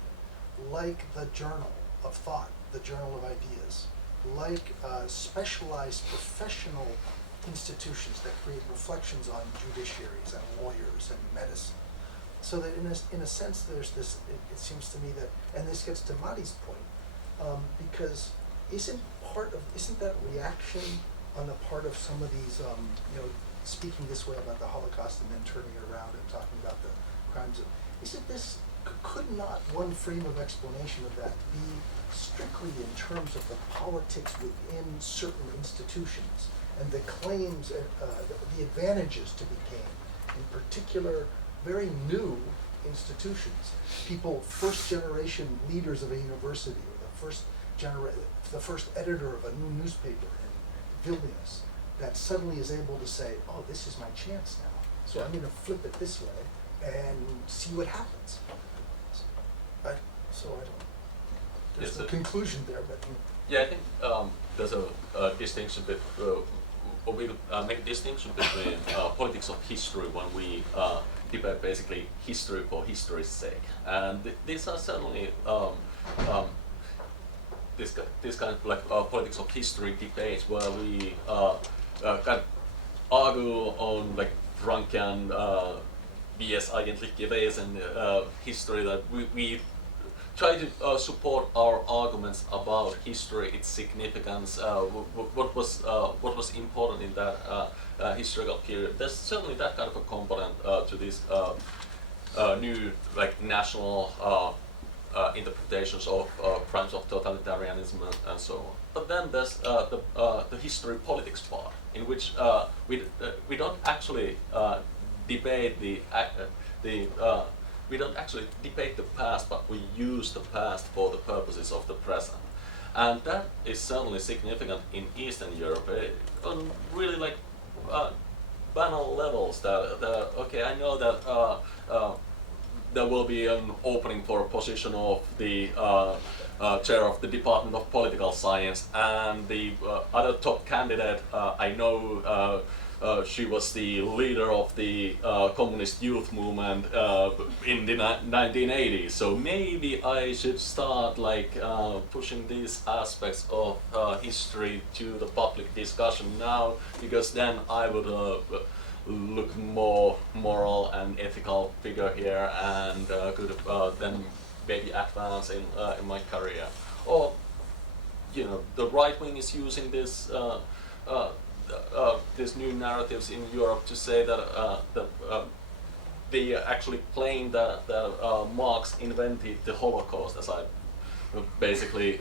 like the journal of thought, the journal of ideas, like specialized professional institutions that create reflections on judiciaries and lawyers and medicine. So that in a sense there's this, it seems to me that, and this gets to Mari's point, because isn't that reaction on the part of some of these, speaking this way about the Holocaust and then turning it around and talking about the crimes of, could not one frame of explanation of that be strictly in terms of the politics within certain institutions and the claims, the advantages to be gained, in particular, very new institutions, people, first generation leaders of a university, or the first editor of a new newspaper in Vilnius, that suddenly is able to say, oh, this is my chance now, so I'm going to flip it this way and see what happens. There's a conclusion there, but. Yeah, I think there's a distinction or we make a distinction between politics of history when we debate basically history for history's sake, and these are certainly this kind of like politics of history debates where we kind of argue on like drunken BS eigentliche Wesen history, that we try to support our arguments about history, its significance, what was important in that historical period. There's certainly that kind of a component to this new like national interpretations of crimes of totalitarianism and so on. But then there's the history politics part, in which we don't actually debate we don't actually debate the past, but we use the past for the purposes of the present. And that is certainly significant in Eastern Europe, on really like banal levels. Okay, I know that there will be an opening for a position of the chair of the Department of Political Science, and the other top candidate, I know she was the leader of the communist youth movement in the 1980s. So maybe I should start like pushing these aspects of history to the public discussion now, because then I would look more moral and ethical figure here, and could then maybe advance in my career. Or, you know, the right wing is using this these new narratives in Europe to say that they actually claim that Marx invented the Holocaust, as I basically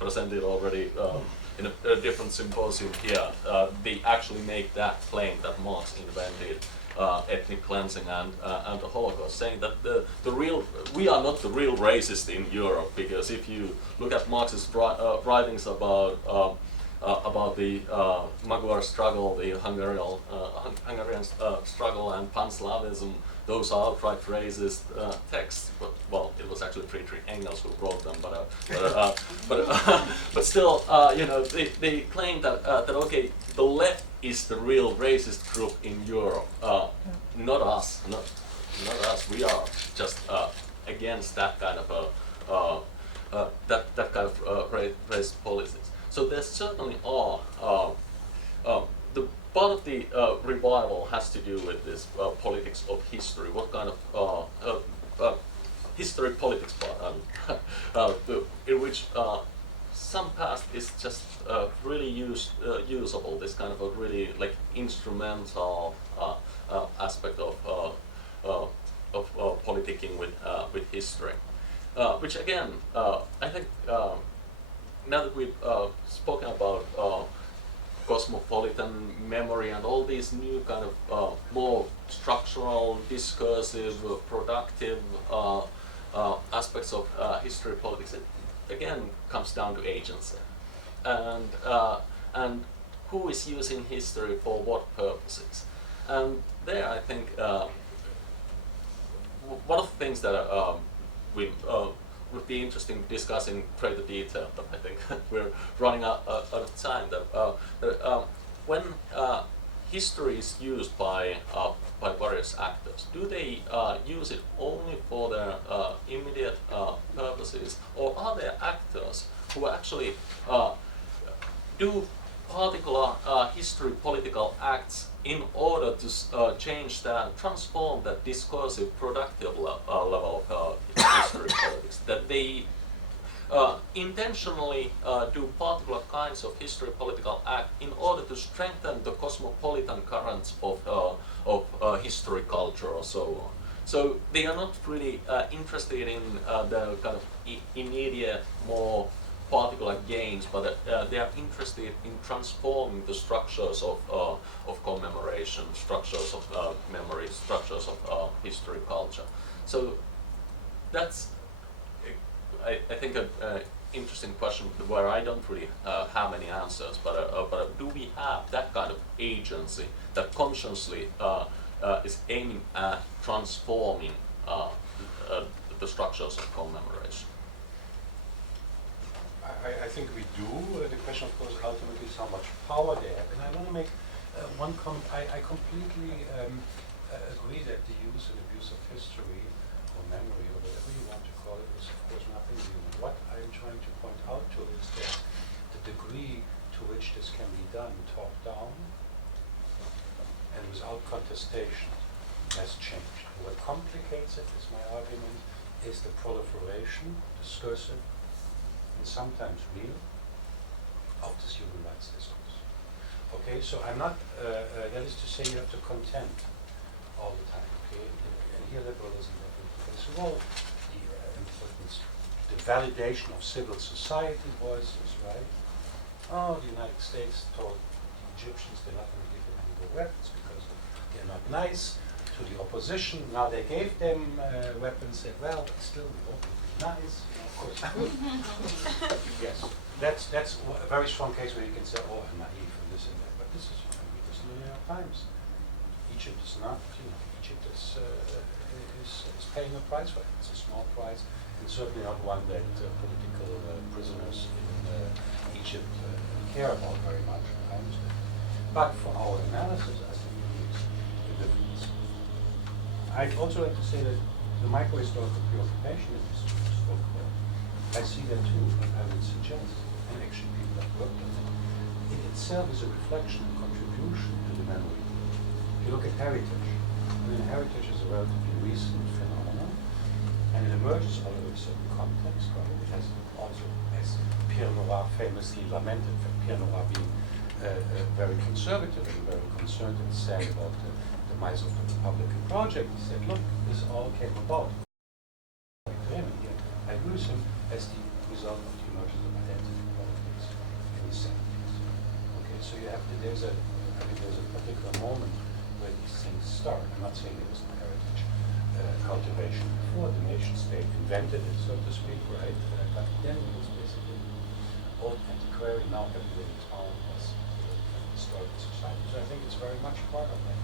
presented already in a different symposium here. They actually make that claim that Marx invented ethnic cleansing and the Holocaust, saying that we are not the real racist in Europe, because if you look at Marx's writings about the Magyar struggle, the Hungarian struggle, and Pan-Slavism, those are outright racist texts. But, well, it was actually Friedrich Engels who wrote them. But still, you know, they claim that okay, the left is the real racist group in Europe, not us, not us. We are just against that kind of that kind of racist policies. So there certainly are. The part of the revival has to do with this politics of history. What kind of history politics part, in which some past is just really usable. This kind of a really like instrumental aspect of politicking with history, which again I think. Now that we've spoken about cosmopolitan memory and all these new kind of more structural, discursive, productive aspects of history politics, it again comes down to agency, and who is using history for what purposes. And there, I think one of the things that we would be interesting to discuss in greater detail, but I think we're running out of time. When history is used by various actors, do they use it only for their immediate purposes, or are there actors who actually do particular history political acts in order to change that, transform that discursive, productive level of history politics, that they intentionally do particular kinds of history political act in order to strengthen the cosmopolitan currents of history culture or so on. So they are not really interested in the kind of immediate, more particular gains, but they are interested in transforming the structures of commemoration, structures of memory, structures of history culture. So that's, I think, an interesting question where I don't really have any answers, but do we have that kind of agency that consciously is aiming at transforming the structures of commemoration? I think we do. The question, of course, ultimately is how much power they have. And I want to make one comment. I completely agree that the use and abuse of history or memory or whatever you want to call it is, of course, nothing new. What I'm trying to point out to is that the degree to which this can be done top-down and without contestation has changed. And what complicates it, is my argument, is the proliferation, discursive, and sometimes real, of this human rights discourse. Okay, so I'm not, that is to say you have to contend all the time, okay? And here liberalism plays a role. The importance, the validation of civil society voices, right? Oh, the United States told the Egyptians they're not going to give them any more weapons because they're not nice to the opposition. Now they gave them weapons, said, well, but still we hope it'll be nice. Of course. Yes, that's a very strong case where you can say, oh, I'm naive and this and that. But this is, I read this in the New York Times. Egypt is not, Egypt is paying a price for it. It's a small price. and certainly not one that political prisoners in Egypt care about very much. I understand. But for our analysis, I think it makes a difference. I'd also like to say that the microhistorical preoccupation that you spoke about, I see that too, but I would suggest, and actually people have worked on it itself is a reflection and contribution to the memory. If you look at heritage, I mean, heritage is a relatively recent phenomenon, and it emerges out of a certain context, right? It has also, as Pierre Nora famously lamented, Pierre Nora being very conservative and very concerned and sad about the demise of the Republican project, he said, look, this all came about. I agree with him as the result of the emergence of identity politics in the 70s. Okay, so you have there's a particular moment where these things start. I'm not saying there was no heritage cultivation before the nation state invented it, so to speak, right? But then it was basically old antiquarian. Now everybody in town was historical society. So I think it's very much part of that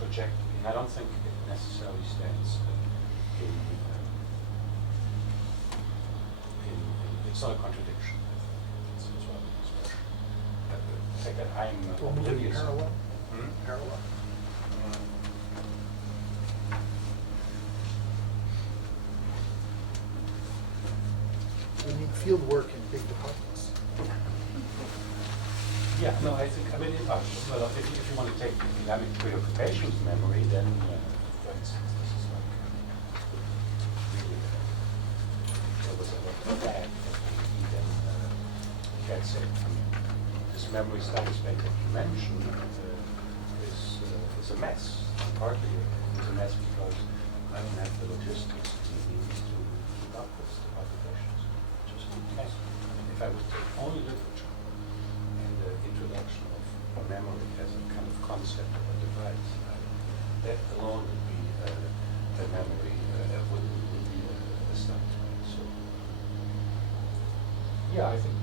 trajectory. And I don't think it necessarily stands it's not a contradiction. It's rather an expression. The fact that I'm oblivious. Parallel? Parallel? We need field work in big departments. Yeah, no, I think, I mean, well, if you want to take the dynamic preoccupations memory, then, for instance, this is like really there was a lot of bad that we can say. I mean, this memory studies that you mentioned is a mess. Partly it's a mess because I don't have the logistics needs to keep up with the publications. Just a mess. If I would take only literature and the introduction of memory as a kind of concept or a device, that alone would be a memory, would be a study. So, yeah, I think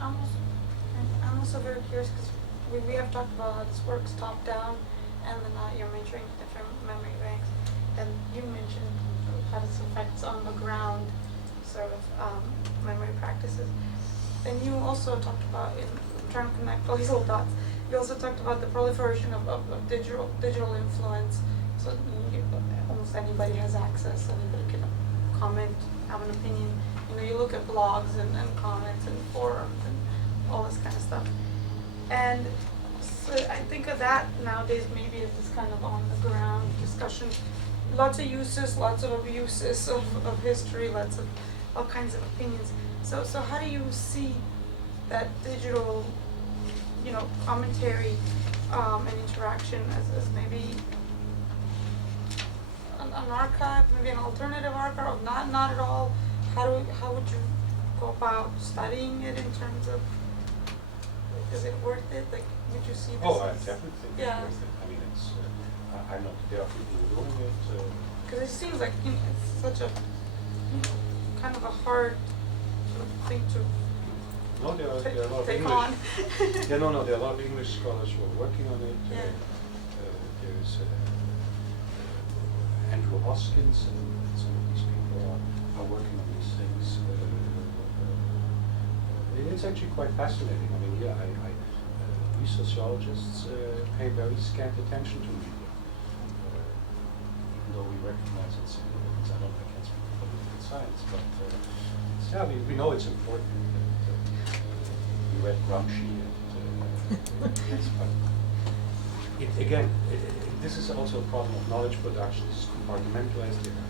I'm also very curious because we have talked about how this works top down, and then you're mentioning different memory banks, and you mentioned how this affects on the ground sort of memory practices. And you also talked about, in trying to connect all these little dots, you also talked about the proliferation of digital influence. So almost anybody has access, anybody can comment, have an opinion. You know, you look at blogs and comments and forums and all this kind of stuff. And so I think of that nowadays maybe as this kind of on the ground discussion. Lots of uses, lots of abuses of history, lots of all kinds of opinions. So how do you see that digital, you know, commentary and interaction as maybe an archive, maybe an alternative archive, or not at all? How would you go about studying it in terms of, is it worth it? Like, would you see this? Oh, I definitely think yeah. it's worth it. I mean, it's I know there are people who are doing it. Because it seems like, you know, it's such a, you know, kind of a hard sort of thing to No, there are a lot of take English. on. Yeah, no, there are a lot of English scholars who are working on it. Yeah. There's Andrew Hoskins and some of these people are working on these things. It's actually quite fascinating. I mean, yeah, we sociologists pay very scant attention to media, even though we recognize its significance. I can't speak for political science, but yeah, we know it's important. We read Gramsci and yes, but this is also a problem of knowledge production. This is compartmentalized. There are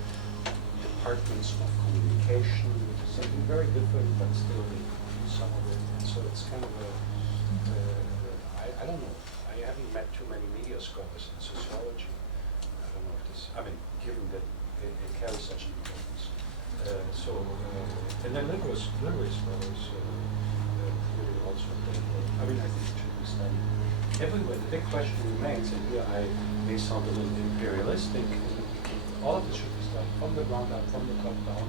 departments of communication, which is something very different, but still some of it. And so it's kind of I don't know. I haven't met too many media scholars in sociology. I don't know if this, I mean, given that they carry such an importance. And then literary scholars really also play a role. I mean, I think it should be studied everywhere. The big question remains, and here I may sound a little imperialistic, all of this should be studied from the ground up, from the top down,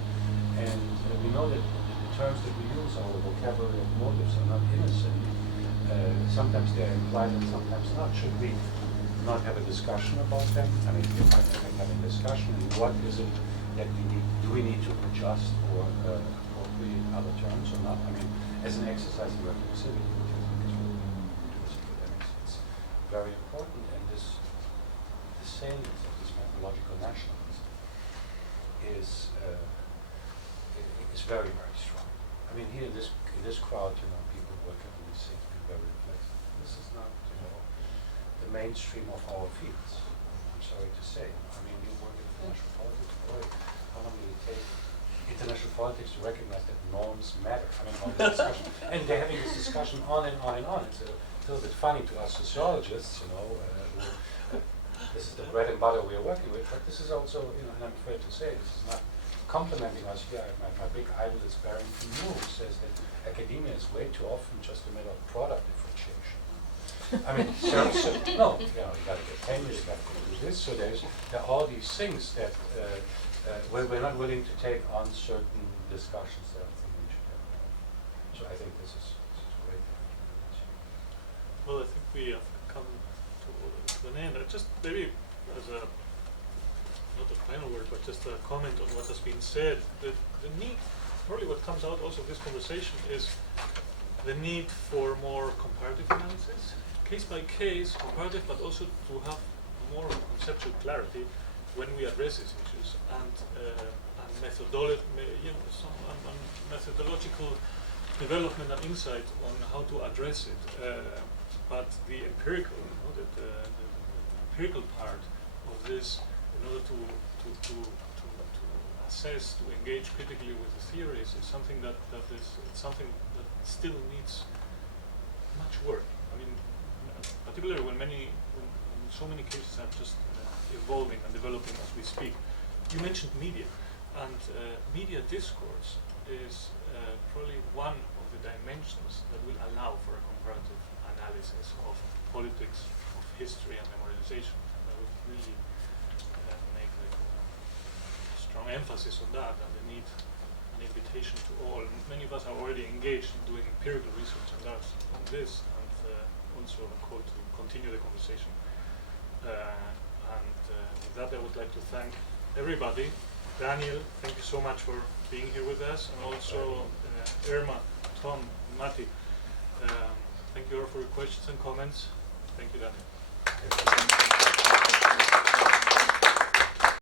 and we know that the terms that we use, our vocabulary and motives are not innocent. Sometimes they're implied and sometimes not. Should we not have a discussion about them. I mean, if I can have a discussion, and what is it that we need? Do we need to adjust or appropriate other terms or not? I mean, as an exercise in reflexivity, which I think is really interesting academics, it's very important. And this salience of this methodological nationalism is very, very strong. I mean, here in this crowd, you know, people working on these things, people very reflexive. This is not, you know, the mainstream of our fields. I'm sorry to say. I mean, you work in international politics. Boy, how long will it take international politics to recognize that norms matter? I mean, all this discussion, and they're having this discussion on and on and on. It's a little bit funny to us sociologists, you know. This is the bread and butter we are working with, but this is also, you know, and I'm afraid to say, this is not complimenting us here. My big idol is Barrington Moore, who says that academia is way too often just a matter of product differentiation. I mean, no, you know, you got to get tenure, you got to do this. So there are all these things that we're not willing to take on certain discussions that I think we should have. So I think this is great. Well, I think we have come to an end. Just maybe as a not a final word, but just a comment on what has been said. The need, probably what comes out also of this conversation is the need for more comparative analysis, case by case, comparative, but also to have more conceptual clarity when we address these issues, and methodological development and insight on how to address it. But the empirical, you know, the empirical part of this, in order to assess, to engage critically with the theories, is something that still needs much work. I mean, particularly when so many cases are just evolving and developing as we speak. You mentioned media, and media discourse is probably one of the dimensions that will allow for a comparative analysis of politics, of history and memorialization. And I would really make a strong emphasis on that, and the need, an invitation to all. Many of us are already engaged in doing empirical research on that, on this, and also a call to continue the conversation. With that, I would like to thank everybody. Daniel, thank you so much for being here with us, and also Irma, Tom, Matti. Thank you all for your questions and comments. Thank you, Daniel.